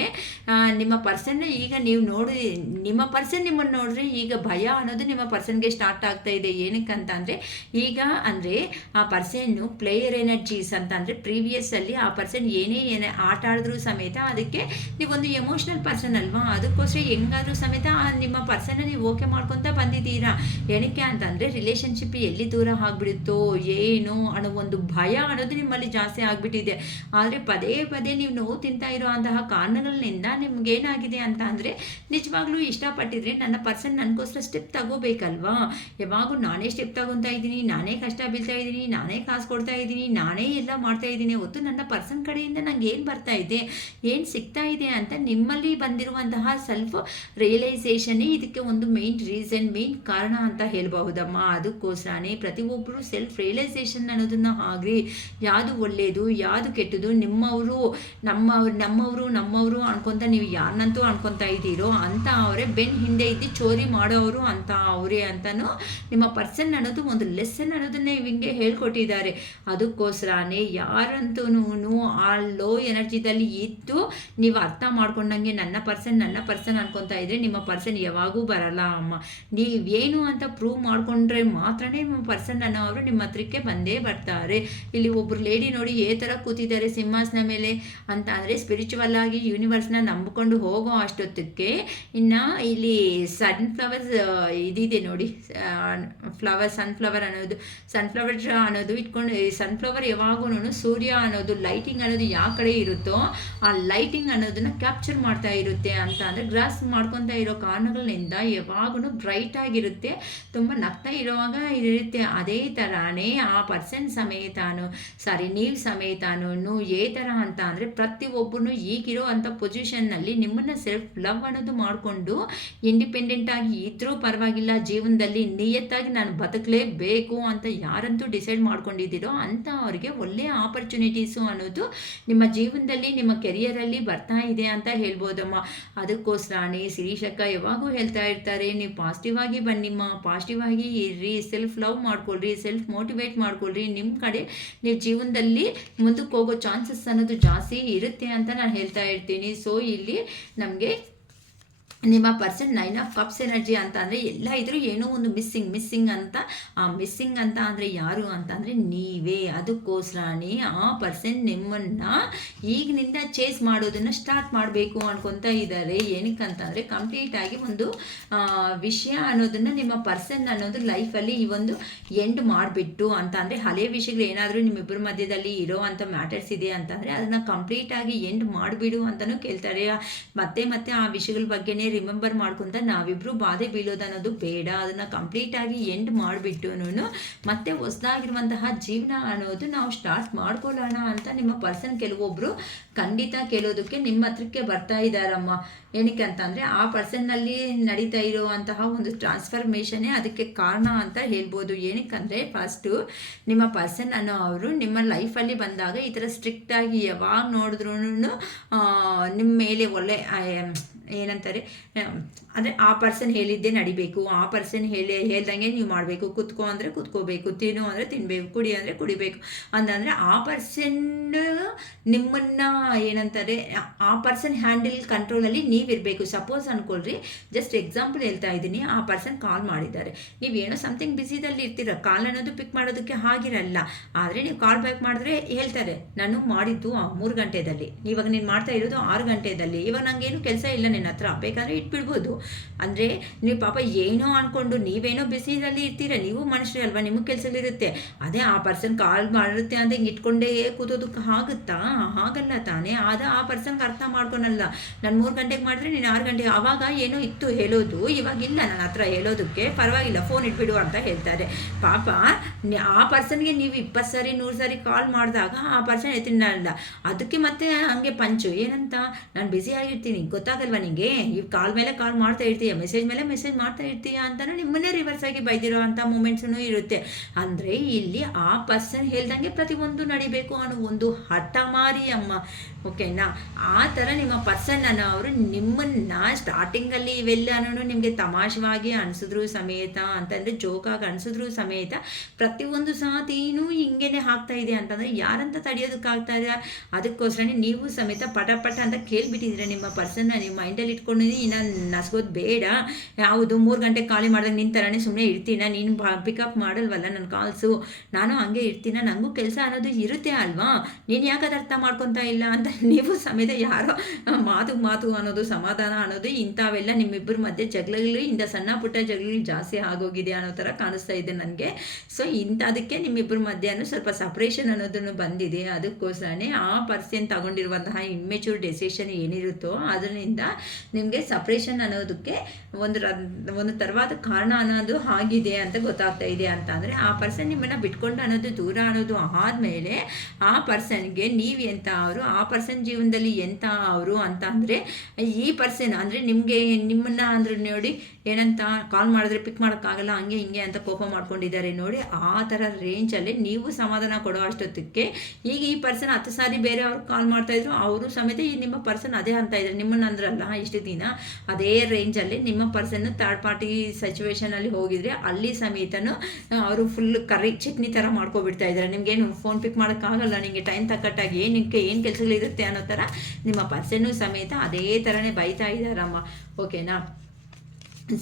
ನಿಮ್ಮ ಪರ್ಸನ್ನ ಈಗ ನೀವು ನೋಡಿ, ನಿಮ್ಮ ಪರ್ಸನ್ ನಿಮ್ಮನ್ನು ನೋಡ್ರಿ ಈಗ ಭಯ ಅನ್ನೋದು ನಿಮ್ಮ ಪರ್ಸನ್ಗೆ ಸ್ಟಾರ್ಟ್ ಆಗ್ತಾ ಇದೆ. ಏನಕ್ಕಂತ ಅಂದರೆ ಈಗ ಅಂದರೆ ಆ ಪರ್ಸನ್ನು ಪ್ಲೇಯರ್ ಎನರ್ಜೀಸ್ ಅಂತ ಅಂದರೆ ಪ್ರೀವಿಯಸ್ಸಲ್ಲಿ ಆ ಪರ್ಸನ್ ಏನೇ ಆಟ ಆಡಿದ್ರೂ ಸಮೇತ ಅದಕ್ಕೆ ನೀವೊಂದು ಎಮೋಷ್ನಲ್ ಪರ್ಸನ್ ಅಲ್ವಾ, ಅದಕ್ಕೋಸ್ಕರ ಹೆಂಗಾದ್ರೂ ಸಮೇತ ನಿಮ್ಮ ಪರ್ಸನ್ನ ನೀವು ಓಕೆ ಮಾಡ್ಕೊತ ಬಂದಿದ್ದೀರಾ. ಏನಕ್ಕೆ ಅಂತಂದರೆ ರಿಲೇಷನ್ಶಿಪ್ ಎಲ್ಲಿ ದೂರ ಆಗಿಬಿಡುತ್ತೋ ಏನು ಅನ್ನೋ ಒಂದು ಭಯ ಅನ್ನೋದು ನಿಮ್ಮಲ್ಲಿ ಜಾಸ್ತಿ ಆಗಿಬಿಟ್ಟಿದೆ. ಆದರೆ ಪದೇ ಪದೇ ನೀವು ನೋವು ತಿಂತಾ ಇರೋ ಅಂತಹ ಕಾರಣಗಳಿಂದ ನಿಮ್ಗೇನಾಗಿದೆ ಅಂತ ಅಂದರೆ ನಿಜವಾಗ್ಲೂ ಇಷ್ಟಪಟ್ಟಿದ್ರೆ ನನ್ನ ಪರ್ಸನ್ ನನಗೋಸ್ಕರ ಸ್ಟೆಪ್ ತಗೋಬೇಕಲ್ವಾ. ಯಾವಾಗೂ ನಾನೇ ಸ್ಟೆಪ್ ತಗೊತಾ ಇದ್ದೀನಿ, ನಾನೇ ಕಷ್ಟ ಬೀಳ್ತಾ ಇದ್ದೀನಿ, ನಾನೇ ಕಾಸು ಕೊಡ್ತಾ ಇದ್ದೀನಿ, ನಾನೇ ಎಲ್ಲ ಮಾಡ್ತಾ ಇದ್ದೀನಿ. ಹೊತ್ತು ನನ್ನ ಪರ್ಸನ್ ಕಡೆಯಿಂದ ನಂಗೆ ಏನು ಬರ್ತಾ ಇದೆ, ಏನು ಸಿಗ್ತಾ ಇದೆ ಅಂತ ನಿಮ್ಮಲ್ಲಿ ಬಂದಿರುವಂತಹ ಸೆಲ್ಫ್ ರಿಯಲೈಸೇಷನ್ನೇ ಇದಕ್ಕೆ ಒಂದು ಮೇನ್ ರೀಸನ್, ಮೇನ್ ಕಾರಣ ಅಂತ ಹೇಳ್ಬಹುದಮ್ಮ. ಅದಕ್ಕೋಸ್ಕರನೇ ಪ್ರತಿಯೊಬ್ಬರು ಸೆಲ್ಫ್ ರಿಯಲೈಸೇಷನ್ ಅನ್ನೋದನ್ನು ಆಗ್ರಿ, ಯಾವುದು ಒಳ್ಳೆಯದು ಯಾವುದು ಕೆಟ್ಟದು, ನಮ್ಮವರು ಅನ್ಕೊಂತ ನೀವು ಯಾರನ್ನಂತೂ ಅನ್ಕೊತಾ ಇದ್ದೀರೋ ಅಂತ ಅವರೇ ಬೆನ್ ಹಿಂದೆ ಇದ್ದು ಚೋರಿ ಮಾಡೋರು ಅಂತ ಅವರೇ ಅಂತನೂ ನಿಮ್ಮ ಪರ್ಸನ್ ಅನ್ನೋದು ಒಂದು ಲೆಸನ್ ಅನ್ನೋದನ್ನೇ ಹಿಂಗೆ ಹೇಳ್ಕೊಟ್ಟಿದ್ದಾರೆ. ಅದಕ್ಕೋಸ್ಕರನೇ ಯಾರಂತೂ ಆ ಲೋ ಎನರ್ಜಿದಲ್ಲಿ ಇದ್ದು ನೀವು ಅರ್ಥ ಮಾಡ್ಕೊಂಡಂಗೆ ನನ್ನ ಪರ್ಸನ್ ಅನ್ಕೊತಾ ಇದ್ರೆ ನಿಮ್ಮ ಪರ್ಸನ್ ಯಾವಾಗೂ ಬರಲ್ಲ ಅಮ್ಮ. ನೀವೇನು ಅಂತ ಪ್ರೂವ್ ಮಾಡ್ಕೊಂಡ್ರೆ ಮಾತ್ರನೇ ನಿಮ್ಮ ಪರ್ಸನ್ ಅನ್ನೋರು ನಿಮ್ಮ ಹತ್ರಕ್ಕೆ ಬಂದೇ ಬರ್ತಾರೆ. ಇಲ್ಲಿ ಒಬ್ರು ಲೇಡಿ ನೋಡಿ ಥರ ಕೂತಿದ್ದಾರೆ ಸಿಂಹಾಸನ ಮೇಲೆ ಅಂತ ಅಂದರೆ ಸ್ಪಿರಿಚುವಲ್ ಆಗಿ ಯೂನಿವರ್ಸ್ನ ನಂಬಿಕೊಂಡು ಹೋಗೋ ಅಷ್ಟೊತ್ತಕ್ಕೆ ಇನ್ನು ಇಲ್ಲಿ ಸನ್ಫ್ಲವರ್ಸ್ ಇದಿದೆ ನೋಡಿ, ಸನ್ಫ್ಲವರ್ ಅನ್ನೋದು ಇಟ್ಕೊಂಡು ಸನ್ಫ್ಲವರ್ ಯಾವಾಗೂ ಸೂರ್ಯ ಅನ್ನೋದು ಲೈಟಿಂಗ್ ಅನ್ನೋದು ಯಾವ ಕಡೆ ಇರುತ್ತೋ ಆ ಲೈಟಿಂಗ್ ಅನ್ನೋದನ್ನ ಕ್ಯಾಪ್ಚರ್ ಮಾಡ್ತಾ ಇರುತ್ತೆ ಅಂತ ಅಂದರೆ ಗ್ರಾಸ್ ಮಾಡ್ಕೊತಾ ಇರೋ ಕಾರಣಗಳಿಂದ ಯಾವಾಗೂ ಬ್ರೈಟ್ ಆಗಿರುತ್ತೆ, ತುಂಬ ನಗ್ತಾ ಇರುವಾಗ ಇರುತ್ತೆ. ಅದೇ ಥರನೇ ಆ ಪರ್ಸನ್ ನೀವು ಸಮೇತಾನು ಥರ ಅಂತ ಅಂದರೆ ಪ್ರತಿಯೊಬ್ಬರು ಈಗಿರೋ ಅಂಥ ಪೊಸಿಷನ್ನಲ್ಲಿ ನಿಮ್ಮನ್ನು ಸೆಲ್ಫ್ ಲವ್ ಅನ್ನೋದು ಮಾಡಿಕೊಂಡು ಇಂಡಿಪೆಂಡೆಂಟ್ ಆಗಿ ಇದ್ರೂ ಪರವಾಗಿಲ್ಲ, ಜೀವನದಲ್ಲಿ ನಿಯತ್ತಾಗಿ ನಾನು ಬದುಕಲೇಬೇಕು ಅಂತ ಯಾರಂತೂ ಡಿಸೈಡ್ ಮಾಡ್ಕೊಂಡಿದ್ದೀರೋ ಅಂತ ಅವರಿಗೆ ಒಳ್ಳೆಯ ಆಪರ್ಚುನಿಟೀಸು ಅನ್ನೋದು ನಿಮ್ಮ ಜೀವನದಲ್ಲಿ ನಿಮ್ಮ ಕೆರಿಯರಲ್ಲಿ ಬರ್ತಾ ಇದೆ ಅಂತ ಹೇಳ್ಬೋದಮ್ಮ. ಅದಕ್ಕೋಸ್ಕರನೇ ಶಿರೀಷಕ್ಕ ಯಾವಾಗೂ ಹೇಳ್ತಾ ಇರ್ತಾರೆ, ನೀವು ಪಾಸಿಟಿವ್ ಆಗಿ ಬನ್ನಿಮ್ಮ, ಪಾಸಿಟಿವ್ ಆಗಿ ಇರ್ರಿ, ಸೆಲ್ಫ್ ಲವ್ ಮಾಡ್ಕೊಳ್ರಿ, ಸೆಲ್ಫ್ ಮೋಟಿವೇಟ್ ಮಾಡ್ಕೊಳ್ರಿ, ನಿಮ್ಮ ಕಡೆ ನೀವು ಜೀವನದಲ್ಲಿ ಮುಂದಕ್ಕೆ ಹೋಗೋ ಚಾನ್ಸಸ್ ಅನ್ನೋದು ಜಾಸ್ತಿ ಇರುತ್ತೆ ಅಂತ ನಾನು ಹೇಳ್ತಾ ಇರ್ತೀನಿ. ಸೊ ಇಲ್ಲಿ ನಮಗೆ ನಿಮ್ಮ ಪರ್ಸನ್ 9 ಆಫ್ ಕಪ್ಸ್ ಎನರ್ಜಿ ಅಂತ ಅಂದರೆ ಎಲ್ಲ ಇದ್ರೂ ಏನೋ ಒಂದು ಮಿಸ್ಸಿಂಗ್ ಅಂತ. ಆ ಮಿಸ್ಸಿಂಗ್ ಅಂತ ಅಂದರೆ ಯಾರು ಅಂತ ಅಂದರೆ ನೀವೇ. ಅದಕ್ಕೋಸ್ಕರನೇ ಆ ಪರ್ಸನ್ ನಿಮ್ಮನ್ನು ಈಗಿನಿಂದ ಚೇಸ್ ಮಾಡೋದನ್ನು ಸ್ಟಾರ್ಟ್ ಮಾಡಬೇಕು ಅನ್ಕೊತಾ ಇದ್ದಾರೆ. ಏನಕ್ಕಂತಂದರೆ ಕಂಪ್ಲೀಟಾಗಿ ಒಂದು ವಿಷಯ ಅನ್ನೋದನ್ನು ನಿಮ್ಮ ಪರ್ಸನ್ ಅನ್ನೋದು ಲೈಫಲ್ಲಿ ಈ ಒಂದು ಎಂಡ್ ಮಾಡಿಬಿಟ್ಟು ಅಂತ ಅಂದರೆ ಹಳೆಯ ವಿಷಯಗಳು ಏನಾದರೂ ನಿಮ್ಮಿಬ್ಬರ ಮಧ್ಯದಲ್ಲಿ ಇರೋ ಅಂಥ ಮ್ಯಾಟರ್ಸ್ ಇದೆ ಅಂತಂದರೆ ಅದನ್ನು ಕಂಪ್ಲೀಟಾಗಿ ಎಂಡ್ ಮಾಡಿಬಿಡು ಅಂತಲೂ ಕೇಳ್ತಾರೆ. ಮತ್ತೆ ಆ ವಿಷಯಗಳ ಬಗ್ಗೆನೇ ರಿಮೆಂಬರ್ ಮಾಡ್ಕೊಂತ ನಾವಿಬ್ರು ಬಾಧೆ ಬೀಳೋದು ಅನ್ನೋದು ಬೇಡ, ಅದನ್ನ ಕಂಪ್ಲೀಟ್ ಆಗಿ ಎಂಡ್ ಮಾಡಿಬಿಟ್ಟು ಮತ್ತೆ ಹೊಸದಾಗಿರುವಂತಹ ಜೀವನ ಅನ್ನೋದು ನಾವು ಸ್ಟಾರ್ಟ್ ಮಾಡ್ಕೊಳ್ಳೋಣ ಅಂತ ನಿಮ್ಮ ಪರ್ಸನ್ ಕೆಲವೊಬ್ರು ಖಂಡಿತ ಕೇಳೋದಕ್ಕೆ ನಿಮ್ಮ ಹತ್ರಕ್ಕೆ ಬರ್ತಾ ಇದ್ದಾರಮ್ಮ. ಏನಕ್ಕೆ ಅಂತಂದರೆ ಆ ಪರ್ಸನ್ನಲ್ಲಿ ನಡೀತಾ ಇರುವಂತಹ ಒಂದು ಟ್ರಾನ್ಸ್ಫರ್ಮೇಷನ್ನೇ ಅದಕ್ಕೆ ಕಾರಣ ಅಂತ ಹೇಳ್ಬೋದು. ಏನಕ್ಕಂದರೆ ಫಸ್ಟು ನಿಮ್ಮ ಪರ್ಸನ್ ಅನ್ನೋ ಅವರು ನಿಮ್ಮ ಲೈಫಲ್ಲಿ ಬಂದಾಗ ಈ ಥರ ಸ್ಟ್ರಿಕ್ಟಾಗಿ ಯಾವಾಗ ನೋಡಿದ್ರೂ ನಿಮ್ಮ ಮೇಲೆ ಒಳ್ಳೆ ಏನಂತಾರೆ ಅಂದರೆ ಆ ಪರ್ಸನ್ ಹೇಳಿದ್ದೇ ನಡಿಬೇಕು, ಆ ಪರ್ಸನ್ ಹೇಳ್ದಂಗೆ ನೀವು ಮಾಡಬೇಕು, ಕುತ್ಕೋ ಅಂದರೆ ಕುತ್ಕೋಬೇಕು, ತಿನ್ನು ಅಂದರೆ ತಿನ್ನಬೇಕು, ಕುಡಿ ಅಂದರೆ ಕುಡಿಬೇಕು ಅಂತಂದರೆ ಆ ಪರ್ಸನ್ ನಿಮ್ಮನ್ನು ಏನಂತಾರೆ ಆ ಪರ್ಸನ್ ಹ್ಯಾಂಡಲ್ ಕಂಟ್ರೋಲಲ್ಲಿ ನೀವಿರಬೇಕು. ಸಪೋಸ್ ಅಂದ್ಕೊಳ್ರಿ, ಜಸ್ಟ್ ಎಕ್ಸಾಂಪಲ್ ಹೇಳ್ತಾ ಇದ್ದೀನಿ, ಆ ಪರ್ಸನ್ ಕಾಲ್ ಮಾಡಿದ್ದಾರೆ, ನೀವೇನೋ ಸಮಥಿಂಗ್ ಬಿಸಿದಲ್ಲಿ ಇರ್ತೀರ, ಕಾಲ್ ಅನ್ನೋದು ಪಿಕ್ ಮಾಡೋದಕ್ಕೆ ಆಗಿರಲ್ಲ. ಆದರೆ ನೀವು ಕಾಲ್ ಬ್ಯಾಕ್ ಮಾಡಿದ್ರೆ ಹೇಳ್ತಾರೆ ನಾನು ಮಾಡಿದ್ದು 3 ಗಂಟೆದಲ್ಲಿ, ಇವಾಗ ನೀನು ಮಾಡ್ತಾ ಇರೋದು 6 ಗಂಟೆದಲ್ಲಿ, ಇವಾಗ ನನಗೇನು ಕೆಲಸ ಇಲ್ಲ ನಿನ್ನ ಹತ್ರ, ಬೇಕಾದ್ರೆ ಇಟ್ಬಿಡ್ಬೋದು. ಅಂದರೆ ನೀವು ಪಾಪ ಏನೋ ಅಂದ್ಕೊಂಡು ನೀವೇನೋ ಬಿಸಿನಲ್ಲಿ ಇರ್ತೀರ, ನೀವು ಮನುಷ್ಯರೇ ಅಲ್ವಾ, ನಿಮಗೆ ಕೆಲಸಗಳಿರುತ್ತೆ. ಅದೇ ಆ ಪರ್ಸನ್ ಕಾಲ್ ಮಾಡಿರುತ್ತೆ ಅಂತ ಹಿಂಗೆ ಇಟ್ಕೊಂಡೇ ಕೂತೋದಕ್ಕೆ ಆಗುತ್ತಾ? ಆಗಲ್ಲ ತಾನೇ. ಆ ಪರ್ಸನ್ಗೆ ಅರ್ಥ ಮಾಡ್ಕೊಳಲ್ಲ. ನಾನು 3 ಗಂಟೆಗೆ ಮಾಡಿದ್ರೆ ನೀನು 6 ಗಂಟೆಗೆ, ಆವಾಗ ಏನೋ ಇತ್ತು ಹೇಳೋದು, ಇವಾಗಿಲ್ಲ ನನ್ನ ಹತ್ರ ಹೇಳೋದಕ್ಕೆ, ಪರವಾಗಿಲ್ಲ ಫೋನ್ ಇಟ್ಬಿಡು ಅಂತ ಹೇಳ್ತಾರೆ. ಪಾಪ ಆ ಪರ್ಸನ್ಗೆ ನೀವು 20 ಸಾರಿ 100 ಸಾರಿ ಕಾಲ್ ಮಾಡಿದಾಗ ಆ ಪರ್ಸನ್ ಎತ್ತಿನಲ್ಲ. ಅದಕ್ಕೆ ಮತ್ತೆ ಹಂಗೆ ಪಂಚು ಏನಂತ, ನಾನು ಬ್ಯುಸಿ ಆಗಿರ್ತೀನಿ, ಗೊತ್ತಾಗಲ್ವಾ ನಿಮಗೆ, ಈ ಕಾಲ್ ಮೇಲೆ ಕಾಲ್ ಮಾಡ್ತಾ ಇರ್ತೀಯ, ಮೆಸೇಜ್ ಮೇಲೆ ಮೆಸೇಜ್ ಮಾಡ್ತಾ ಇರ್ತೀಯ ಅಂತಾನು ನಿಮ್ಮನ್ನೇ ರಿವರ್ಸ್ ಆಗಿ ಬೈದಿರೋ ಅಂಥ ಮೂಮೆಂಟ್ಸೂ ಇರುತ್ತೆ. ಅಂದರೆ ಇಲ್ಲಿ ಆ ಪರ್ಸನ್ ಹೇಳ್ದಂಗೆ ಪ್ರತಿಯೊಂದು ನಡಿಬೇಕು ಅನ್ನೋ ಒಂದು ಹಠಮಾರಿ ಅಮ್ಮ, ಓಕೆನಾ. ಆ ಥರ ನಿಮ್ಮ ಪರ್ಸನ್ ಅವರು ನಿಮ್ಮನ್ನು ಸ್ಟಾರ್ಟಿಂಗಲ್ಲಿ ಇವೆಲ್ಲನೂ ನಿಮಗೆ ತಮಾಷವಾಗಿ ಅನಿಸಿದ್ರು ಸಮೇತ, ಅಂತಂದರೆ ಜೋಕಾಗಿ ಅನಿಸಿದ್ರು ಸಮೇತ ಪ್ರತಿಯೊಂದು ಸಾತಿನೂ ಹಿಂಗೇನೆ ಆಗ್ತಾ ಇದೆ ಅಂತಂದರೆ ಯಾರಂತ ತಡೆಯೋದಕ್ಕಾಗ್ತಾ ಇದೆ. ಅದಕ್ಕೋಸ್ಕರ ನೀವು ಸಮೇತ ಪಟ ಅಂತ ಕೇಳಿಬಿಟ್ಟಿದ್ರೆ ನಿಮ್ಮ ಪರ್ಸನ್ನ ನೀವು ಮೈಂಡಲ್ಲಿ ಇಟ್ಕೊಂಡಿದ್ದೀನಿ. ಇನ್ನು ನಸ್ಗೋದು ಬೇಡ, ಯಾವುದು 3 ಗಂಟೆಗೆ ಖಾಲಿ ಮಾಡಿದಾಗ ನಿನ್ನ ಥರನೇ ಸುಮ್ಮನೆ ಇರ್ತೀನ, ನೀನು ಪಿಕಪ್ ಮಾಡಲ್ವಲ್ಲ ನನ್ನ ಕಾಲ್ಸು, ನಾನು ಹಂಗೆ ಇರ್ತೀನ, ನನಗೂ ಕೆಲಸ ಅನ್ನೋದು ಇರುತ್ತೆ ಅಲ್ವಾ, ನೀನು ಯಾಕೆ ಅರ್ಥ ಮಾಡ್ಕೊತಾ ಇಲ್ಲ ಅಂತ ನೀವು ಸಮೇತ ಯಾರೋ ಮಾತು ಅನ್ನೋದು, ಸಮಾಧಾನ ಅನ್ನೋದು, ಇಂಥವೆಲ್ಲ ನಿಮ್ಮಿಬ್ಬರ ಮಧ್ಯೆ ಜಗಳಗಳು, ಇಂಥ ಸಣ್ಣ ಪುಟ್ಟ ಜಗಳಗಳು ಜಾಸ್ತಿ ಆಗೋಗಿದೆ ಅನ್ನೋ ಥರ ಕಾಣಿಸ್ತಾ ಇದೆ ನನಗೆ. ಸೊ ಇಂಥದಕ್ಕೆ ನಿಮ್ಮಿಬ್ಬರ ಮಧ್ಯೆ ಸ್ವಲ್ಪ ಸಪ್ರೇಷನ್ ಅನ್ನೋದನ್ನು ಬಂದಿದೆ. ಅದಕ್ಕೋಸ್ಕರನೇ ಆ ಪರ್ಸನ್ ತಗೊಂಡಿರುವಂತಹ ಇಮ್ಮೆಚೂರ್ ಡೆಸಿಷನ್ ಏನಿರುತ್ತೋ ಅದರಿಂದ ನಿಮಗೆ ಸಪ್ರೇಷನ್ ಅನ್ನೋದಕ್ಕೆ ಒಂದು ತರವಾದ ಕಾರಣ ಅನ್ನೋದು ಆಗಿದೆ ಅಂತ ಗೊತ್ತಾಗ್ತಾ ಇದೆ. ಅಂತ ಅಂದರೆ ಆ ಪರ್ಸನ್ ನಿಮ್ಮನ್ನು ಬಿಟ್ಕೊಂಡು ಅನ್ನೋದು, ದೂರ ಅನ್ನೋದು ಆದಮೇಲೆ ಆ ಪರ್ಸನ್ಗೆ ನೀವು ಎಂಥ ಅವರು, ಆ ಪರ್ಸನ್ ಜೀವನದಲ್ಲಿ ಎಂಥ ಅವರು ಅಂತ ಅಂದರೆ, ಈ ಪರ್ಸನ್ ಅಂದರೆ ನಿಮ್ಮನ್ನು ಅಂದರೆ ನೋಡಿ ಏನಂತ, ಕಾಲ್ ಮಾಡಿದ್ರೆ ಪಿಕ್ ಮಾಡೋಕ್ಕಾಗಲ್ಲ, ಹಂಗೆ ಹಿಂಗೆ ಅಂತ ಕೋಪ ಮಾಡ್ಕೊಂಡಿದ್ದಾರೆ ನೋಡಿ. ಆ ಥರ ರೇಂಜಲ್ಲಿ ನೀವು ಸಮಾಧಾನ ಕೊಡೋ ಅಷ್ಟೊತ್ತಕ್ಕೆ ಈಗ ಈ ಪರ್ಸನ್ 10 ಸಾರಿ ಬೇರೆ ಅವ್ರಿಗೆ ಕಾಲ್ ಮಾಡ್ತಾಯಿದ್ರು, ಅವರು ಸಮೇತ ಈ ನಿಮ್ಮ ಪರ್ಸನ್ ಅದೇ ಅಂತ ಇದ್ದಾರೆ, ನಿಮ್ಮನ್ನು ಅಂದ್ರಲ್ಲ ಇಷ್ಟು ದಿನ, ಅದೇ ರೇಂಜಲ್ಲಿ ನಿಮ್ಮ ಪರ್ಸನ್ನು ಥರ್ಡ್ ಪಾರ್ಟಿ ಸಿಚುವೇಷನಲ್ಲಿ ಹೋಗಿದ್ರೆ ಅಲ್ಲಿ ಸಮೇತನೂ ಅವರು ಫುಲ್ ಕರಿ ಚಟ್ನಿ ಥರ ಮಾಡ್ಕೊಬಿಡ್ತಾ ಇದ್ದಾರೆ. ನಿಮಗೇನು ಫೋನ್ ಪಿಕ್ ಮಾಡೋಕ್ಕಾಗಲ್ಲ, ನಿಮಗೆ ಟೈಮ್ ತಕ್ಕಟ್ಟಾಗಿ ಏನು ಕೆಲಸಗಳಿರುತ್ತೆ ಅನ್ನೋ ಥರ ನಿಮ್ಮ ಪರ್ಸನ್ನು ಸಮೇತ ಅದೇ ಥರನೇ ಬೈತಾ ಇದ್ದಾರಮ್ಮ, ಓಕೆನಾ.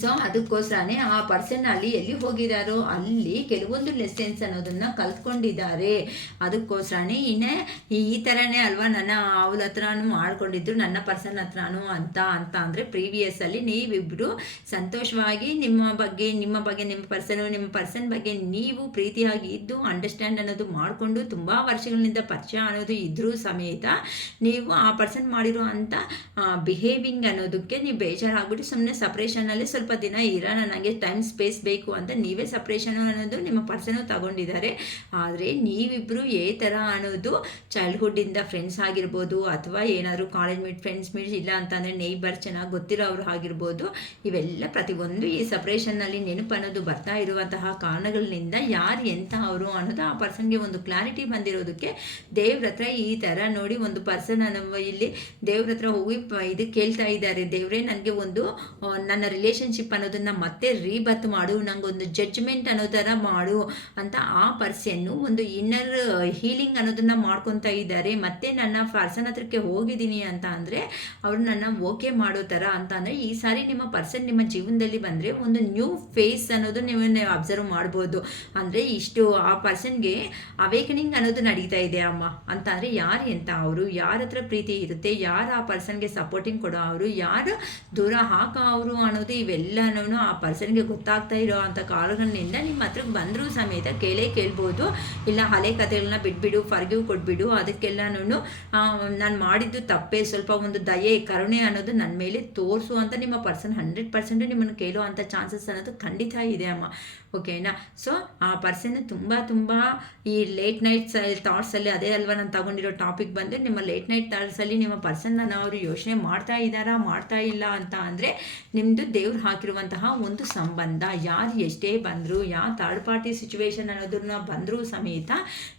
ಸೊ ಅದಕ್ಕೋಸ್ಕರನೇ ಆ ಪರ್ಸನ್ ಅಲ್ಲಿ ಎಲ್ಲಿ ಹೋಗಿದ್ದಾರೋ ಅಲ್ಲಿ ಕೆಲವೊಂದು ಲೆಸನ್ಸ್ ಅನ್ನೋದನ್ನು ಕಲ್ತ್ಕೊಂಡಿದ್ದಾರೆ. ಅದಕ್ಕೋಸ್ಕರನೇ ಇನ್ನೇ ಈ ಥರನೇ ಅಲ್ವಾ ನನ್ನ ಅವಳ ಹತ್ರನೂ ಮಾಡ್ಕೊಂಡಿದ್ರು, ನನ್ನ ಪರ್ಸನ್ ಹತ್ರನೂ ಅಂತ ಅಂದರೆ ಪ್ರೀವಿಯಸ್ಸಲ್ಲಿ ನೀವಿಬ್ಬರು ಸಂತೋಷವಾಗಿ ನಿಮ್ಮ ಪರ್ಸನ್ ಬಗ್ಗೆ ನೀವು ಪ್ರೀತಿಯಾಗಿ ಇದ್ದು ಅಂಡರ್ಸ್ಟ್ಯಾಂಡ್ ಅನ್ನೋದು ಮಾಡಿಕೊಂಡು ತುಂಬ ವರ್ಷಗಳಿಂದ ಪರಿಚಯ ಅನ್ನೋದು ಇದ್ರೂ ಸಮೇತ ನೀವು ಆ ಪರ್ಸನ್ ಮಾಡಿರೋ ಅಂಥ ಬಿಹೇವಿಂಗ್ ಅನ್ನೋದಕ್ಕೆ ನೀವು ಬೇಜಾರಾಗ್ಬಿಟ್ಟು ಸುಮ್ಮನೆ ಸಪ್ರೇಷನಲ್ಲಿ ಸ್ವಲ್ಪ ದಿನ ಇರೋಣ, ನನಗೆ ಟೈಮ್ ಸ್ಪೇಸ್ ಬೇಕು ಅಂತ ನೀವೇ ಸಪ್ರೇಷನ್ ಅನ್ನೋದು ನಿಮ್ಮ ಪರ್ಸನ್ನು ತಗೊಂಡಿದ್ದಾರೆ. ಆದರೆ ನೀವಿಬ್ಬರು ಏ ಥರ ಅನ್ನೋದು ಚೈಲ್ಡ್ಹುಡ್ಡಿಂದ ಫ್ರೆಂಡ್ಸ್ ಆಗಿರ್ಬೋದು, ಅಥವಾ ಏನಾದರೂ ಕಾಲೇಜ್ ಫ್ರೆಂಡ್ಸ್ ಇಲ್ಲ ಅಂತಂದರೆ ನೇಬರ್ ಚೆನ್ನಾಗಿ ಗೊತ್ತಿರೋರು ಆಗಿರ್ಬೋದು, ಇವೆಲ್ಲ ಪ್ರತಿಯೊಂದು ಈ ಸಪ್ರೇಷನ್ನಲ್ಲಿ ನೆನಪು ಅನ್ನೋದು ಬರ್ತಾ ಇರುವಂತಹ ಕಾರಣಗಳಿಂದ ಯಾರು ಎಂಥ ಅವರು ಅನ್ನೋದು ಆ ಪರ್ಸನ್ಗೆ ಒಂದು ಕ್ಲಾರಿಟಿ ಬಂದಿರೋದಕ್ಕೆ ದೇವ್ರ ಹತ್ರ ಈ ಥರ ನೋಡಿ ಒಂದು ಪರ್ಸನ್ ಇಲ್ಲಿ ದೇವ್ರ ಹತ್ರ ಹೋಗಿ ಇದು ಕೇಳ್ತಾ ಇದ್ದಾರೆ, ದೇವ್ರೇ ನನಗೆ ಒಂದು ನನ್ನ ರಿಲೇಷನ್ಶಿಪ್ ಅನ್ನೋದನ್ನು ಮತ್ತೆ ರೀಬತ್ ಮಾಡು, ನನಗೊಂದು ಜಡ್ಜ್ಮೆಂಟ್ ಅನ್ನೋ ಥರ ಮಾಡು ಅಂತ ಆ ಪರ್ಸನ್ನು ಒಂದು ಇನ್ನರ್ ಹೀಲಿಂಗ್ ಅನ್ನೋದನ್ನು ಮಾಡ್ಕೊತಾ ಇದ್ದಾರೆ. ಮತ್ತು ನನ್ನ ಪರ್ಸನ್ ಹತ್ರಕ್ಕೆ ಹೋಗಿದ್ದೀನಿ ಅಂತ ಅಂದರೆ ಅವರು ನನ್ನ ಓಕೆ ಮಾಡೋ ಥರ ಅಂತ ಅಂದರೆ ಈ ಸಾರಿ ನಿಮ್ಮ ಪರ್ಸನ್ ನಿಮ್ಮ ಜೀವನದಲ್ಲಿ ಬಂದರೆ ಒಂದು ನ್ಯೂ ಫೇಸ್ ಅನ್ನೋದು ನೀವು ಅಬ್ಸರ್ವ್ ಮಾಡ್ಬೋದು. ಅಂದರೆ ಇಷ್ಟು ಆ ಪರ್ಸನ್ಗೆ ಅವೇಕನಿಂಗ್ ಅನ್ನೋದು ನಡೀತಾ ಇದೆ ಅಮ್ಮ. ಅಂತ ಅಂದರೆ ಯಾರು ಎಂತ ಅವರು, ಯಾರ ಹತ್ರ ಪ್ರೀತಿ ಇರುತ್ತೆ, ಯಾರು ಆ ಪರ್ಸನ್ಗೆ ಸಪೋರ್ಟಿಂಗ್ ಕೊಡೋ ಅವರು, ಯಾರು ದೂರ ಹಾಕೋ ಅವರು ಅನ್ನೋದು ಇವೆಲ್ಲನೂ ಆ ಪರ್ಸನ್ಗೆ ಗೊತ್ತಾಗ್ತಾ ಇರೋ ಅಂಥ ಕಾರಣಗಳಿಂದ ನಿಮ್ಮ ಹತ್ರಕ್ಕೆ ಬಂದರೂ ಸಮೇತ ಕೇಳ್ಬೋದು. ಇಲ್ಲ ಹಳೆ ಕಥೆಗಳನ್ನ ಬಿಟ್ಬಿಡು, ಫರ್ಗಿವ್ ಕೊಟ್ಬಿಡು, ಅದಕ್ಕೆಲ್ಲನೂ ನಾನು ಮಾಡಿದ್ದು ತಪ್ಪೇ, ಸ್ವಲ್ಪ ಒಂದು ದಯೆ ಕರುಣೆ ಅನ್ನೋದು ನನ್ನ ಮೇಲೆ ತೋರಿಸು ಅಂತ ನಿಮ್ಮ ಪರ್ಸನ್ 100% ನಿಮ್ಮನ್ನು ಕೇಳೋ ಅಂಥ ಚಾನ್ಸಸ್ ಅನ್ನೋದು ಖಂಡಿತ ಇದೆ ಅಮ್ಮ, ಓಕೆನಾ. ಸೊ ಆ ಪರ್ಸನ್ ತುಂಬ ಈ ಲೇಟ್ ನೈಟ್ ಥಾಟ್ಸಲ್ಲಿ ಅದೇ ಅಲ್ವಾ ನಾನು ತಗೊಂಡಿರೋ ಟಾಪಿಕ್ ಬಂದು ನಿಮ್ಮ ಲೇಟ್ ನೈಟ್ ಥಾಟ್ಸಲ್ಲಿ ನಿಮ್ಮ ಪರ್ಸನ್ನ ಅವರು ಯೋಚನೆ ಮಾಡ್ತಾ ಇದ್ದಾರಾ ಮಾಡ್ತಾ ಇಲ್ಲ ಅಂತ ಅಂದರೆ ನಿಮ್ಮದು ದೇವ್ರು ಹಾಕಿರುವಂತಹ ಒಂದು ಸಂಬಂಧ ಯಾರು ಎಷ್ಟೇ ಬಂದರೂ, ಯಾವ ಥರ್ಡ್ ಪಾರ್ಟಿ ಸಿಚುವೇಶನ್ ಅನ್ನೋದನ್ನ ಬಂದರೂ ಸಮೇತ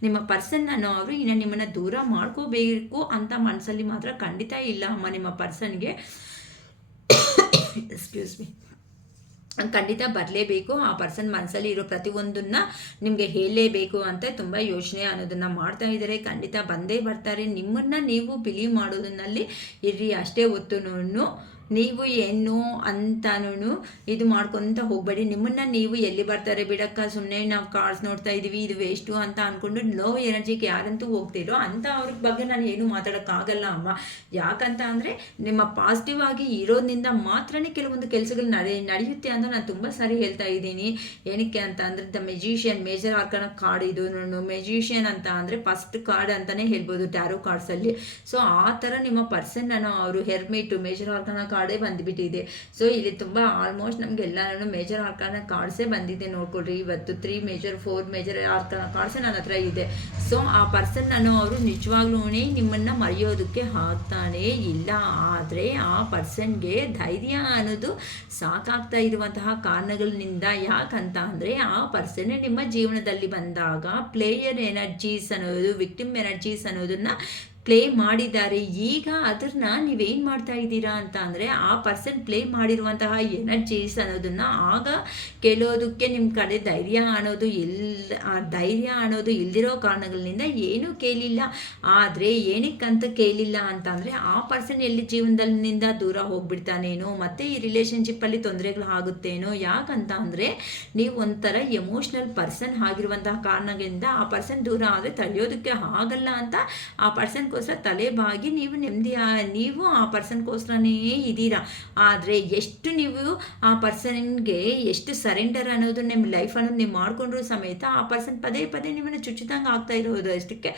ನಿಮ್ಮ ಪರ್ಸನ್ ಅವರು ಇನ್ನು ನಿಮ್ಮನ್ನು ದೂರ ಮಾಡ್ಕೋಬೇಕು ಅಂತ ಮನಸ್ಸಲ್ಲಿ ಮಾತ್ರ ಖಂಡಿತ ಇಲ್ಲ ಅಮ್ಮ. ನಿಮ್ಮ ಪರ್ಸನ್ಗೆ ಎಕ್ಸ್ಕ್ಯೂಸ್ ಮೀ ಖಂಡಿತ ಬರಲೇಬೇಕು. ಆ ಪರ್ಸನ್ ಮನಸ್ಸಲ್ಲಿ ಇರೋ ಪ್ರತಿಯೊಂದನ್ನು ನಿಮಗೆ ಹೇಳಲೇಬೇಕು ಅಂತ ತುಂಬ ಯೋಚನೆ ಅನ್ನೋದನ್ನು ಮಾಡ್ತಾ ಇದ್ದಾರೆ. ಖಂಡಿತ ಬಂದೇ ಬರ್ತಾರೆ. ನಿಮ್ಮನ್ನು ನೀವು ಬಿಲೀವ್ ಮಾಡೋದನ್ನಲ್ಲಿ ಇರ್ರಿ, ಅಷ್ಟೇ ಹೊತ್ತುನು ನೀವು ಏನು ಅಂತಾನು ಇದು ಮಾಡ್ಕೊತ ಹೋಗಬೇಡಿ. ನಿಮ್ಮನ್ನು ನೀವು ಎಲ್ಲಿ ಬರ್ತಾರೆ ಬಿಡಕ್ಕ, ಸುಮ್ಮನೆ ನಾವು ಕಾರ್ಡ್ಸ್ ನೋಡ್ತಾ ಇದ್ದೀವಿ ಇದು ವೇಸ್ಟು ಅಂತ ಅಂದ್ಕೊಂಡು ಲೋ ಎನರ್ಜಿಗೆ ಯಾರಂತೂ ಹೋಗ್ತಿರೋ ಅಂಥ ಅವ್ರ ಬಗ್ಗೆ ನಾನು ಏನು ಮಾತಾಡೋಕ್ಕಾಗಲ್ಲ ಅಮ್ಮ. ಯಾಕಂತ ಅಂದರೆ ನಿಮ್ಮ ಪಾಸಿಟಿವ್ ಆಗಿ ಇರೋದ್ರಿಂದ ಮಾತ್ರನೇ ಕೆಲವೊಂದು ಕೆಲಸಗಳು ನಡೆಯುತ್ತೆ ಅಂತ ನಾನು ತುಂಬ ಸಾರಿ ಹೇಳ್ತಾ ಇದ್ದೀನಿ. ಏನಕ್ಕೆ ಅಂತ ಅಂದರೆ ದ ಮೆಜಿಷಿಯನ್ ಮೇಜರ್ ಆರ್ಕನ ಕಾರ್ಡ್ ಇದು. ಮೆಜಿಷಿಯನ್ ಅಂತ ಅಂದರೆ ಫಸ್ಟ್ ಕಾರ್ಡ್ ಅಂತಲೇ ಹೇಳ್ಬೋದು ಟ್ಯಾರೋ ಕಾರ್ಡ್ಸಲ್ಲಿ. ಸೊ ಆ ಥರ ನಿಮ್ಮ ಪರ್ಸನ್ ಅವರು ಹೆರ್ಮಿಟು ಮೇಜರ್ ಆರ್ಕನ ಕಾರ್ಡೇ ಬಂದುಬಿಟ್ಟಿದೆ. ಸೊ ಇಲ್ಲಿ ತುಂಬ ಆಲ್ಮೋಸ್ಟ್ ನಮಗೆಲ್ಲನೂ ಮೇಜರ್ ಆರ್ಕನ ಕಾರ್ಡ್ಸೇ ಬಂದಿದೆ ನೋಡ್ಕೊಳ್ರಿ. ಇವತ್ತು 3 ಮೇಜರ್ 4 ಮೇಜರ್ ಆರ್ಕನ ಕಾರ್ಡ್ಸೇ ನನ್ನ ಹತ್ರ ಇದೆ. ಸೊ ಆ ಪರ್ಸನ್ ಅವರು ನಿಜವಾಗ್ಲೂ ನಿಮ್ಮನ್ನು ಮರೆಯೋದಕ್ಕೆ ಆಗ್ತಾನೇ ಇಲ್ಲ. ಆದರೆ ಆ ಪರ್ಸನ್ಗೆ ಧೈರ್ಯ ಅನ್ನೋದು ಸಾಕಾಗ್ತಾ ಇರುವಂತಹ ಕಾರಣಗಳಿಂದ. ಯಾಕಂತ ಅಂದರೆ ಆ ಪರ್ಸನ್ ನಿಮ್ಮ ಜೀವನದಲ್ಲಿ ಬಂದಾಗ ಪ್ಲೇಯರ್ ಎನರ್ಜೀಸ್ ಅನ್ನೋದು, ವಿಕ್ಟಿಮ್ ಎನರ್ಜೀಸ್ ಅನ್ನೋದನ್ನು ಪ್ಲೇ ಮಾಡಿದ್ದಾರೆ. ಈಗ ಅದನ್ನು ನೀವೇನು ಮಾಡ್ತಾ ಇದ್ದೀರಾ ಅಂತ ಅಂದರೆ ಆ ಪರ್ಸನ್ ಪ್ಲೇ ಮಾಡಿರುವಂತಹ ಎನರ್ಜೀಸ್ ಅನ್ನೋದನ್ನು ಆಗ ಕೇಳೋದಕ್ಕೆ ನಿಮ್ಮ ಕಡೆ ಧೈರ್ಯ ಅನ್ನೋದು ಇಲ್ದಿರೋ ಕಾರಣಗಳಿಂದ ಏನೂ ಕೇಳಿಲ್ಲ. ಆದರೆ ಏನಕ್ಕಂತ ಕೇಳಿಲ್ಲ ಅಂತ ಅಂದರೆ ಆ ಪರ್ಸನ್ ಎಲ್ಲಿ ಜೀವನದಲ್ಲಿಂದ ದೂರ ಹೋಗ್ಬಿಡ್ತಾನೇನೋ, ಮತ್ತು ಈ ರಿಲೇಷನ್ಶಿಪ್ಪಲ್ಲಿ ತೊಂದರೆಗಳು ಆಗುತ್ತೇನೋ. ಯಾಕಂತ ಅಂದರೆ ನೀವು ಒಂಥರ ಎಮೋಷ್ನಲ್ ಪರ್ಸನ್ ಆಗಿರುವಂತಹ ಕಾರಣಗಳಿಂದ ಆ ಪರ್ಸನ್ ದೂರ ಆದರೆ ತಡೆಯೋದಕ್ಕೆ ಆಗಲ್ಲ ಅಂತ ಆ ಪರ್ಸನ್ ತಲೆಬಾಗಿ ನೀವು ಆ ಪರ್ಸನ್ಗೋಸ್ಕರನೇ ಇದ್ದೀರಾ. ಆದರೆ ಎಷ್ಟು ನೀವು ಆ ಪರ್ಸನ್ಗೆ ಎಷ್ಟು ಸರೆಂಡರ್ ಅನ್ನೋದು ನಿಮ್ಮ ಲೈಫ್ ಅನ್ನೋದು ನೀವು ಮಾಡಿಕೊಂಡ್ರೂ ಸಮೇತ ಆ ಪರ್ಸನ್ ಪದೇ ಪದೇ ನಿಮ್ಮನ್ನು ಚುಚ್ಚಿದಂಗೆ ಆಗ್ತಾ ಇರೋದು. ಅಷ್ಟಕ್ಕೆ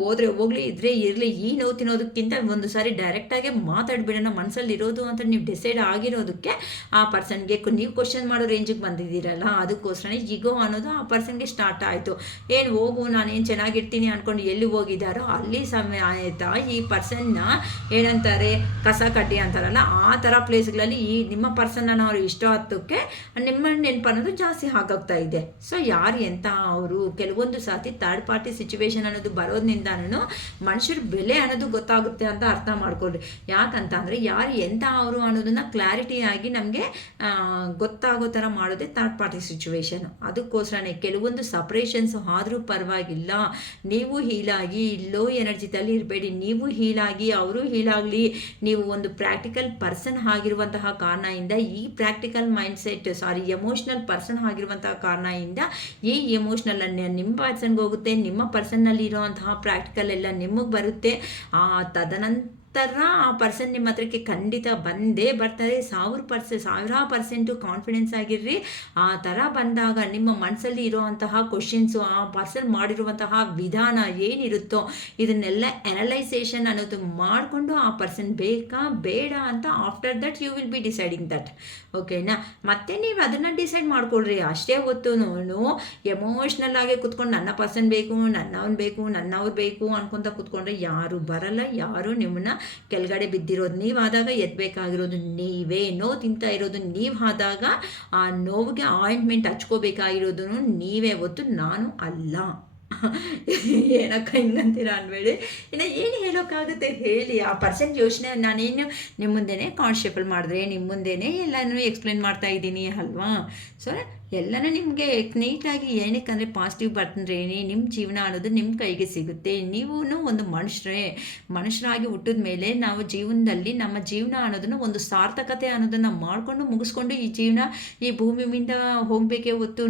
ಹೋದ್ರೆ ಹೋಗ್ಲಿ ಇದ್ರೆ ಇರಲಿ, ಈ ನೋವು ತಿನ್ನೋದಕ್ಕಿಂತ ಒಂದು ಸಾರಿ ಡೈರೆಕ್ಟಾಗೆ ಮಾತಾಡ್ಬಿಡೋಣ ಮನಸ್ಸಲ್ಲಿ ಇರೋದು ಅಂತ ನೀವು ಡಿಸೈಡ್ ಆಗಿರೋದಕ್ಕೆ ಆ ಪರ್ಸನ್ಗೆ ನೀವು ಕ್ವಶನ್ ಮಾಡೋ ರೇಂಜಿಗೆ ಬಂದಿದ್ದೀರಲ್ಲ, ಅದಕ್ಕೋಸ್ಕರ ಈಗೋ ಅನ್ನೋದು ಆ ಪರ್ಸನ್ಗೆ ಸ್ಟಾರ್ಟ್ ಆಯಿತು. ಏನು ಹೋಗು ನಾನೇನು ಚೆನ್ನಾಗಿರ್ತೀನಿ ಅಂದ್ಕೊಂಡು ಎಲ್ಲಿ ಹೋಗಿದ್ದಾರೋ ಅಲ್ಲಿ ಸಮಯ ಆಯಿತಾ ಈ ಪರ್ಸನ್ನ ಏನಂತಾರೆ ಕಸ ಕಡ್ಡಿ ಅಂತಾರಲ್ಲ ಆ ಥರ ಪ್ಲೇಸ್ಗಳಲ್ಲಿ ಈ ನಿಮ್ಮ ಪರ್ಸನ್ನ ಅವರು ಇಷ್ಟ ಹತ್ತಕ್ಕೆ ನಿಮ್ಮ ನೆನಪು ಅನ್ನೋದು ಜಾಸ್ತಿ ಆಗೋಗ್ತಾ ಇದೆ. ಸೊ ಯಾರು ಎಂತ ಅವರು ಕೆಲವೊಂದು ಸಾತಿ ಥರ್ಡ್ ಪಾರ್ಟಿ ಸಿಚುವೇಶನ್ ಅನ್ನೋದು ಬರೋದ್ರಿಂದನೂ ಮನುಷ್ಯರ ಬೆಲೆ ಅನ್ನೋದು ಗೊತ್ತಾಗುತ್ತೆ ಅಂತ ಅರ್ಥ ಮಾಡ್ಕೊಳ್ರಿ. ಯಾಕಂತ ಅಂದರೆ ಯಾರು ಎಂತ ಅವರು ಅನ್ನೋದನ್ನ ಕ್ಲಾರಿಟಿಯಾಗಿ ನಮಗೆ ಗೊತ್ತಾಗೋ ಥರ ಮಾಡೋದೇ ಥರ್ಡ್ ಪಾರ್ಟಿ ಸಿಚುವೇಶನ್. ಅದಕ್ಕೋಸ್ಕರನೇ ಕೆಲವೊಂದು ಸಪ್ರೇಷನ್ಸ್ ಆದರೂ ಪರವಾಗಿಲ್ಲ, ನೀವು ಹೀಲಾಗಿ ಲೋ ಎನರ್ಜಿದಲ್ಲಿ ಇರಬೇಡಿ, ನೀವು ಹೀಲಾಗಿ ಅವರು ಹೀಲಾಗಲಿ. ನೀವು ಒಂದು ಪ್ರಾಕ್ಟಿಕಲ್ ಪರ್ಸನ್ ಆಗಿರುವಂತಹ ಕಾರಣದಿಂದ ಈ ಪ್ರಾಕ್ಟಿಕಲ್ ಮೈಂಡ್ಸೆಟ್ ಎಮೋಷ್ನಲ್ ಪರ್ಸನ್ ಆಗಿರುವಂತಹ ಕಾರಣದಿಂದ ಈ ಎಮೋಷ್ನಲ್ ನಿಮ್ಮ ಪರ್ಸನ್ಗೆ ಹೋಗುತ್ತೆ, ನಿಮ್ಮ ಪರ್ಸನ್ನಲ್ಲಿ ಇರೋವಂತಹ ಪ್ರಾಕ್ಟಿಕಲ್ ಎಲ್ಲ ನಿಮಗೆ ಬರುತ್ತೆ. ತದನಂತರ ಆ ಪರ್ಸನ್ ನಿಮ್ಮ ಹತ್ರಕ್ಕೆ ಖಂಡಿತ ಬಂದೇ ಬರ್ತಾರೆ. 1000% ಕಾನ್ಫಿಡೆನ್ಸ್ ಆಗಿರ್ರಿ. ಆ ಥರ ಬಂದಾಗ ನಿಮ್ಮ ಮನಸ್ಸಲ್ಲಿ ಇರೋವಂತಹ ಕ್ವಶನ್ಸು, ಆ ಪರ್ಸನ್ ಮಾಡಿರುವಂತಹ ವಿಧಾನ ಏನಿರುತ್ತೋ ಇದನ್ನೆಲ್ಲ ಅನಲೈಸೇಷನ್ ಅನ್ನೋದು ಮಾಡಿಕೊಂಡು ಆ ಪರ್ಸನ್ ಬೇಕಾ ಬೇಡ ಅಂತ after that you will be deciding that. ಓಕೆನಾ? ಮತ್ತೆ ನೀವು ಅದನ್ನು ಡಿಸೈಡ್ ಮಾಡ್ಕೊಳ್ರಿ. ಅಷ್ಟೇ ಹೊತ್ತು ಎಮೋಷ್ನಲ್ ಆಗಿ ಕುತ್ಕೊಂಡು ನನ್ನ ಪರ್ಸನ್ ಬೇಕು, ನನ್ನವ್ರು ಬೇಕು ಅನ್ಕೊಂತ ಕುತ್ಕೊಂಡ್ರೆ ಯಾರು ಬರಲ್ಲ. ಯಾರು ನಿಮ್ಮನ್ನ ಕೆಳಗಡೆ ಬಿದ್ದಿರೋದು ನೀವಾದಾಗ ಎತ್ತಬೇಕಾಗಿರೋದು ನೀವೇ. ನೋವು ತಿಂತಾ ಇರೋದು ನೀವು ಆದಾಗ ಆ ನೋವಿಗೆ ಆಯಿಂಟ್ಮೆಂಟ್ ಹಚ್ಕೋಬೇಕಾಗಿರೋದು ನೀವೇ, ಹೊತ್ತು ನಾನು ಅಲ್ಲ. ಏನಕ್ಕ ಹಿಂಗಂತೀರ ಅನ್ಬೇಡಿ. ಇನ್ನು ಏನು ಹೇಳೋಕ್ಕಾಗುತ್ತೆ ಹೇಳಿ. ಆ ಪರ್ಸನ್ ಯೋಚನೆ ನಾನೇನು ನಿಮ್ಮ ಮುಂದೆನೇ ಕಾನ್ಸ್ಟೇಬಲ್ ಮಾಡಿದ್ರೆ ನಿಮ್ಮ ಮುಂದೆನೇ ಎಲ್ಲನೂ ಎಕ್ಸ್ಪ್ಲೇನ್ ಮಾಡ್ತಾ ಇದ್ದೀನಿ ಅಲ್ವಾ. ಸೊ ಎಲ್ಲನೂ ನಿಮಗೆ ನೀಟಾಗಿ ಏನಕ್ಕಂದರೆ ಪಾಸಿಟಿವ್ ಬರ್ತಂದ್ರೆ ನಿಮ್ಮ ಜೀವನ ಅನ್ನೋದು ನಿಮ್ಮ ಕೈಗೆ ಸಿಗುತ್ತೆ. ನೀವು ಒಂದು ಮನುಷ್ಯರಾಗಿ ಹುಟ್ಟಿದ ಮೇಲೆ ನಾವು ಜೀವನದಲ್ಲಿ ನಮ್ಮ ಜೀವನ ಅನ್ನೋದನ್ನು ಒಂದು ಸಾರ್ಥಕತೆ ಅನ್ನೋದನ್ನು ಮಾಡಿಕೊಂಡು ಮುಗಿಸ್ಕೊಂಡು ಈ ಭೂಮಿ ಮಿಂದ ಹೋಗಬೇಕೇ ಹೊತ್ತು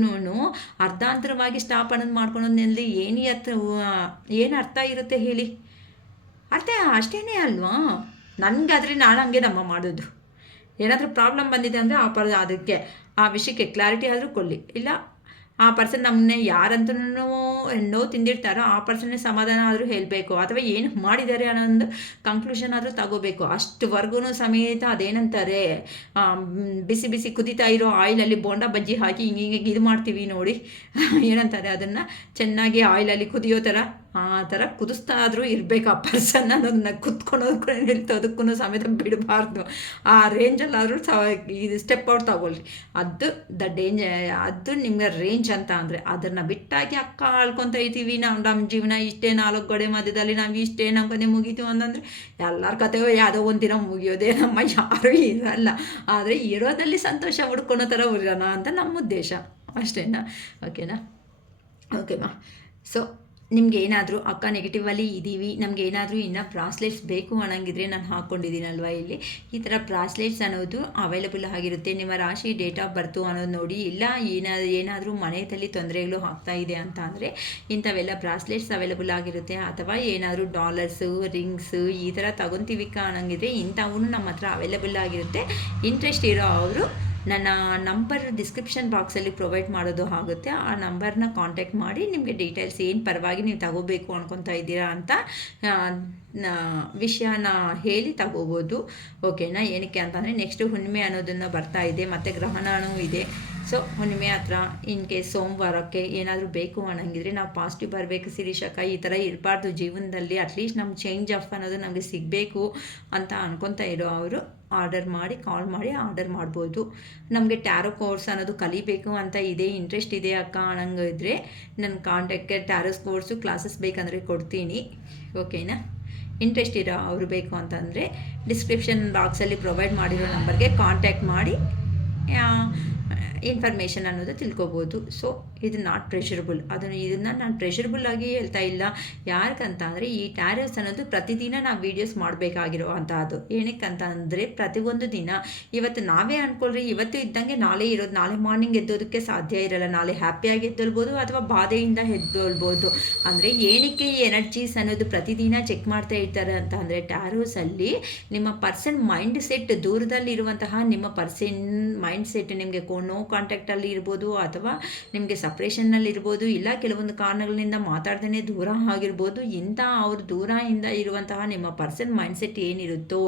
ಅರ್ಧಾಂತರವಾಗಿ ಸ್ಟಾಪ್ ಅನ್ನೋದು ಮಾಡ್ಕೊಳೋದ್ರಲ್ಲಿ ಏನು ಅರ್ಥ ಇರುತ್ತೆ ಹೇಳಿ? ಅರ್ಥ ಅಷ್ಟೇ ಅಲ್ವಾ? ನನಗಾದರೆ ನಾನು ಹಂಗೆ ನಮ್ಮ ಮಾಡೋದು. ಏನಾದರೂ ಪ್ರಾಬ್ಲಮ್ ಬಂದಿದೆ ಅಂದರೆ ಅದಕ್ಕೆ ಆ ವಿಷಯಕ್ಕೆ ಕ್ಲಾರಿಟಿ ಆದರೂ ಕೊಡಲಿ. ಇಲ್ಲ ಆ ಪರ್ಸನ್ ನಮ್ಮನ್ನೇ ಯಾರಂತೂ ನೋವು ತಿಂದಿರ್ತಾರೋ ಆ ಪರ್ಸನ್ನೇ ಸಮಾಧಾನ ಆದರೂ ಹೇಳಬೇಕು, ಅಥವಾ ಏನು ಮಾಡಿದ್ದಾರೆ ಅನ್ನೋ ಕಂಕ್ಲೂಷನ್ ಆದರೂ ತಗೋಬೇಕು. ಅಷ್ಟುವರೆಗೂ ಸಮೇತ ಅದೇನಂತಾರೆ ಬಿಸಿ ಬಿಸಿ ಕುದೀತಾ ಇರೋ ಆಯಿಲಲ್ಲಿ ಬೋಂಡ ಬಜ್ಜಿ ಹಾಕಿ ಹಿಂಗೆ ಇದು ಮಾಡ್ತೀವಿ ನೋಡಿ, ಏನಂತಾರೆ ಅದನ್ನು ಚೆನ್ನಾಗಿ ಆಯಿಲಲ್ಲಿ ಕುದಿಯೋ ಥರ ಆ ಥರ ಕುದಿಸ್ತಾ ಆದರೂ ಇರಬೇಕು ಆ ಪರ್ಸನ್ ಅನ್ನೋದನ್ನ. ಕುತ್ಕೊಳೋದಕ್ಕೂ ನಿಲ್ತೋದಕ್ಕೂ ಸಮೇತ ಬಿಡಬಾರ್ದು. ಆ ರೇಂಜಲ್ಲಾದರೂ ಇದು ಸ್ಟೆಪ್ ಔಟ್ ತಗೊಳ್ಳಿ. ಅದು ಅದು ನಿಮ್ಗೆ ರೇಂಜ್ ಅಂತ ಅಂದರೆ ಅದನ್ನು ಬಿಟ್ಟಾಗಿ ಆಳ್ಕೊತ ಇದ್ದೀವಿ. ನಮ್ಮ ಜೀವನ ಇಷ್ಟೇ 4 ಗೋಡೆ ಮಧ್ಯದಲ್ಲಿ ನಾವು ಇಷ್ಟೇ ನಮ್ಮ ಕತೆ ಮುಗೀತು ಅಂತಂದರೆ ಎಲ್ಲರ ಕತೆಯೋ ಯಾವುದೋ ಒಂದಿನ ಮುಗಿಯೋದೇ, ನಮ್ಮ ಯಾರೂ ಇರಲ್ಲ. ಆದರೆ ಇರೋದಲ್ಲಿ ಸಂತೋಷ ಹುಡ್ಕೊಳೋ ಥರ ಇರೋಣ ಅಂತ ನಮ್ಮ ಉದ್ದೇಶ ಅಷ್ಟೇನಾ? ಓಕೆನಾ? ಓಕೆಮಾ. ಸೊ ನಿಮ್ಗೆ ಏನಾದರೂ ಅಕ್ಕ ನೆಗೆಟಿವಲ್ಲಿ ಇದ್ದೀವಿ, ನಮ್ಗೆ ಏನಾದರೂ ಇನ್ನೂ ಬ್ರಾಸ್ಲೆಟ್ಸ್ ಬೇಕು ಅನ್ನಂಗಿದ್ರೆ ನಾನು ಹಾಕ್ಕೊಂಡಿದ್ದೀನಲ್ವ ಇಲ್ಲಿ, ಈ ಥರ ಬ್ರಾಸ್ಲೆಟ್ಸ್ ಅನ್ನೋದು ಅವೈಲಬಲ್ ಆಗಿರುತ್ತೆ. ನಿಮ್ಮ ರಾಶಿ ಡೇಟ್ ಆಫ್ ಬರ್ತು ಅನ್ನೋದು ನೋಡಿ, ಇಲ್ಲ ಏನಾದರೂ ಮನೆಯಲ್ಲಿ ತೊಂದರೆಗಳು ಆಗ್ತಾ ಇದೆ ಅಂತ ಅಂದರೆ ಇಂಥವೆಲ್ಲ ಬ್ರಾಸ್ಲೆಟ್ಸ್ ಅವೈಲಬಲ್ ಆಗಿರುತ್ತೆ. ಅಥವಾ ಏನಾದರೂ ಡಾಲರ್ಸು, ರಿಂಗ್ಸು ಈ ಥರ ತಗೊತೀವಿ ಅನ್ನಂಗಿದ್ರೆ ಇಂಥವೂ ನಮ್ಮ ಹತ್ರ ಅವೈಲಬಲ್ ಆಗಿರುತ್ತೆ. ಇಂಟ್ರೆಸ್ಟ್ ಇರೋ ಅವರು ನನ್ನ ನಂಬರ್ ಡಿಸ್ಕ್ರಿಪ್ಷನ್ ಬಾಕ್ಸಲ್ಲಿ ಪ್ರೊವೈಡ್ ಮಾಡೋದು ಆಗುತ್ತೆ. ಆ ನಂಬರ್ನ ಕಾಂಟ್ಯಾಕ್ಟ್ ಮಾಡಿ ನಿಮಗೆ ಡೀಟೇಲ್ಸ್ ಏನು ಪರವಾಗಿ ನೀವು ತಗೋಬೇಕು ಅನ್ಕೊತಾ ಇದ್ದೀರಾ ಅಂತ ವಿಷಯನ ಹೇಳಿ ತಗೋಬೋದು. ಓಕೆನಾ? ಏನಕ್ಕೆ ಅಂತಂದರೆ ನೆಕ್ಸ್ಟು ಹುಣ್ಣಿಮೆ ಅನ್ನೋದನ್ನು ಬರ್ತಾ ಇದೆ, ಮತ್ತು ಗ್ರಹಣವೂ ಇದೆ. ಸೊ ಹುಣ್ಣಿಮೆ ಹತ್ರ ಇನ್ ಕೇಸ್ ಸೋಮವಾರಕ್ಕೆ ಏನಾದರೂ ಬೇಕು ಅನ್ನಂಗಿದ್ರೆ ನಾವು ಪಾಸಿಟಿವ್ ಬರಬೇಕು ಶಿರೀಷಕ್ಕ, ಈ ಥರ ಇರಬಾರ್ದು ಜೀವನದಲ್ಲಿ, ಅಟ್ಲೀಸ್ಟ್ ನಮ್ಮ ಚೇಂಜ್ ಆಫ್ ಅನ್ನೋದು ನಮಗೆ ಸಿಗಬೇಕು ಅಂತ ಅನ್ಕೊತಾ ಇರೋ ಅವರು ಆರ್ಡರ್ ಮಾಡಿ, ಕಾಲ್ ಮಾಡಿ ಆರ್ಡರ್ ಮಾಡ್ಬೋದು. ನಮಗೆ ಟ್ಯಾರೋ ಕೋರ್ಸ್ ಅನ್ನೋದು ಕಲಿಬೇಕು ಅಂತ ಇದೆ, ಇಂಟ್ರೆಸ್ಟ್ ಇದೆ ಅಕ್ಕ ಅನ್ನಂಗಿದ್ರೆ ನನ್ನ ಕಾಂಟ್ಯಾಕ್ಟ್ಗೆ ಟ್ಯಾರೋಸ್ ಕೋರ್ಸು ಕ್ಲಾಸಸ್ ಬೇಕಂದರೆ ಕೊಡ್ತೀನಿ. ಓಕೆನಾ? ಇಂಟ್ರೆಸ್ಟ್ ಇರೋ ಅವರು ಬೇಕು ಅಂತಂದರೆ ಡಿಸ್ಕ್ರಿಪ್ಷನ್ ಬಾಕ್ಸಲ್ಲಿ ಪ್ರೊವೈಡ್ ಮಾಡಿರೋ ನಂಬರ್ಗೆ ಕಾಂಟ್ಯಾಕ್ಟ್ ಮಾಡಿ ಇನ್ಫಾರ್ಮೇಷನ್ ಅನ್ನೋದು ತಿಳ್ಕೊಬೋದು. ಸೊ ಇದು ನಾಟ್ ಪ್ರೆಷರಬಲ್, ಇದನ್ನು ನಾನು ಪ್ರೆಷರಬಲ್ ಆಗಿ ಹೇಳ್ತಾ ಇಲ್ಲ. ಯಾಕಂತ ಅಂದರೆ ಈ ಟ್ಯಾರೋಸ್ ಅನ್ನೋದು ಪ್ರತಿದಿನ ನಾವು ವೀಡಿಯೋಸ್ ಮಾಡಬೇಕಾಗಿರೋ ಅಂಥದ್ದು. ಏನಕ್ಕಂತ ಅಂದರೆ ಪ್ರತಿಯೊಂದು ದಿನ ಇವತ್ತು ನಾವೇ ಅಂದ್ಕೊಳ್ರಿ ಇವತ್ತು ಇದ್ದಂಗೆ ನಾಳೆ ಇರೋದು, ನಾಳೆ ಮಾರ್ನಿಂಗ್ ಎದ್ದೋದಕ್ಕೆ ಸಾಧ್ಯ ಇರಲ್ಲ. ನಾಳೆ ಹ್ಯಾಪಿಯಾಗಿ ಎದ್ದೊಳ್ಬೋದು ಅಥವಾ ಬಾಧೆಯಿಂದ ಎದ್ದೊಳ್ಬೋದು. ಅಂದರೆ ಏನಕ್ಕೆ ಈ ಎನರ್ಜೀಸ್ ಅನ್ನೋದು ಪ್ರತಿದಿನ ಚೆಕ್ ಮಾಡ್ತಾ ಇರ್ತಾರೆ ಅಂತ ಅಂದರೆ ಟ್ಯಾರೋಸಲ್ಲಿ ನಿಮ್ಮ ಪರ್ಸನ್ ಮೈಂಡ್ ಸೆಟ್, ದೂರದಲ್ಲಿರುವಂತಹ ನಿಮ್ಮ ಪರ್ಸನ್ ಮೈಂಡ್ ಸೆಟ್ ನಿಮಗೆ ನೋ ಕಾಂಟ್ಯಾಕ್ಟಲ್ಲಿ ಇರ್ಬೋದು, ಅಥವಾ ನಿಮಗೆ ಸಪ್ರೇಷನ್ನಲ್ಲಿ ಇರ್ಬೋದು, ಇಲ್ಲ ಕೆಲವೊಂದು ಕಾರಣಗಳಿಂದ ಮಾತಾಡ್ದೇ ದೂರ ಆಗಿರ್ಬೋದು. ಇಂಥ ಅವ್ರ ದೂರದಿಂದ ಇರುವಂತಹ ನಿಮ್ಮ ಪರ್ಸನ್ ಮೈಂಡ್ಸೆಟ್ ಏನಿರುತ್ತೋ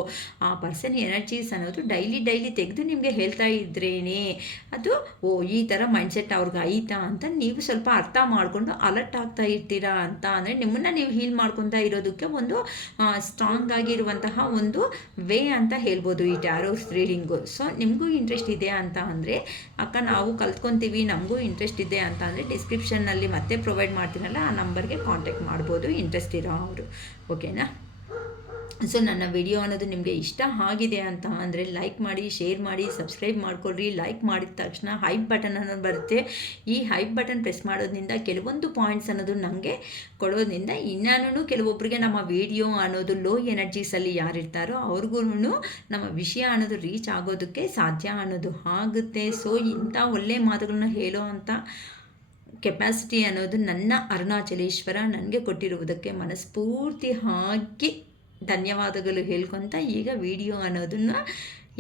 ಆ ಪರ್ಸನ್ ಎನರ್ಜೀಸ್ ಅನ್ನೋದು ಡೈಲಿ ತೆಗೆದು ನಿಮಗೆ ಹೇಳ್ತಾ ಇದ್ರೇನೆ ಅದು ಈ ಥರ ಮೈಂಡ್ಸೆಟ್ ಅವ್ರಿಗೆ ಐತಾ ಅಂತ ನೀವು ಸ್ವಲ್ಪ ಅರ್ಥ ಮಾಡಿಕೊಂಡು ಅಲರ್ಟ್ ಆಗ್ತಾ ಇರ್ತೀರಾ ಅಂತ ಅಂದರೆ ನಿಮ್ಮನ್ನು ನೀವು ಹೀಲ್ ಮಾಡ್ಕೊತಾ ಇರೋದಕ್ಕೆ ಒಂದು ಸ್ಟ್ರಾಂಗ್ ಆಗಿರುವಂತಹ ಒಂದು ವೇ ಅಂತ ಹೇಳ್ಬೋದು ಈ ಟ್ಯಾರೋಸ್ ರೀಡಿಂಗು. ಸೊ ನಿಮಗೂ ಇಂಟ್ರೆಸ್ಟ್ ಇದೆ ಅಂತ ಅಂದರೆ ಅಕ್ಕ ನಾವು ಕಲ್ತ್ಕೊತೀವಿ, ನಮಗೂ ಇಂಟ್ರೆಸ್ಟ್ ಇದೆ ಅಂತ ಅಂದರೆ ಡಿಸ್ಕ್ರಿಪ್ಷನ್ನಲ್ಲಿ ಮತ್ತೆ ಪ್ರೊವೈಡ್ ಮಾಡ್ತೀನಲ್ಲ ಆ ನಂಬರ್ಗೆ ಕಾಂಟ್ಯಾಕ್ಟ್ ಮಾಡ್ಬೋದು ಇಂಟ್ರೆಸ್ಟ್ ಇರೋ ಅವರು. ಓಕೆನಾ? ಸೊ ನನ್ನ ವಿಡಿಯೋ ಅನ್ನೋದು ನಿಮಗೆ ಇಷ್ಟ ಆಗಿದೆ ಅಂತ ಅಂದರೆ ಲೈಕ್ ಮಾಡಿ, ಶೇರ್ ಮಾಡಿ, ಸಬ್ಸ್ಕ್ರೈಬ್ ಮಾಡ್ಕೊಳ್ರಿ. ಲೈಕ್ ಮಾಡಿದ ತಕ್ಷಣ ಹೈಪ್ ಬಟನ್ ಅನ್ನೋದು ಬರುತ್ತೆ. ಈ ಹೈಪ್ ಬಟನ್ ಪ್ರೆಸ್ ಮಾಡೋದ್ರಿಂದ ಕೆಲವೊಂದು ಪಾಯಿಂಟ್ಸ್ ಅನ್ನೋದು ನನಗೆ ಕೊಡೋದ್ರಿಂದ ಇನ್ನೂ ಕೆಲವೊಬ್ಬರಿಗೆ ನಮ್ಮ ವಿಡಿಯೋ ಅನ್ನೋದು ಲೋ ಎನರ್ಜೀಸಲ್ಲಿ ಯಾರಿರ್ತಾರೋ ಅವ್ರಿಗೂ ನಮ್ಮ ವಿಷಯ ಅನ್ನೋದು ರೀಚ್ ಆಗೋದಕ್ಕೆ ಸಾಧ್ಯ ಅನ್ನೋದು ಆಗುತ್ತೆ. ಸೊ ಇಂಥ ಒಳ್ಳೆಯ ಮಾತುಗಳನ್ನ ಹೇಳೋ ಅಂಥ ಕೆಪಾಸಿಟಿ ಅನ್ನೋದು ನನ್ನ ಅರುಣಾಚಲೇಶ್ವರ ನನಗೆ ಕೊಟ್ಟಿರುವುದಕ್ಕೆ ಮನಸ್ಫೂರ್ತಿ ಆಗಿ ಧನ್ಯವಾದಗಳು ಹೇಳ್ಕೊತ ಈಗ ವಿಡಿಯೋ ಅನ್ನೋದನ್ನು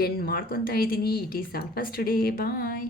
ಎಂಡ್ ಮಾಡ್ಕೊತಾ ಇದ್ದೀನಿ. It is all for today. Bye.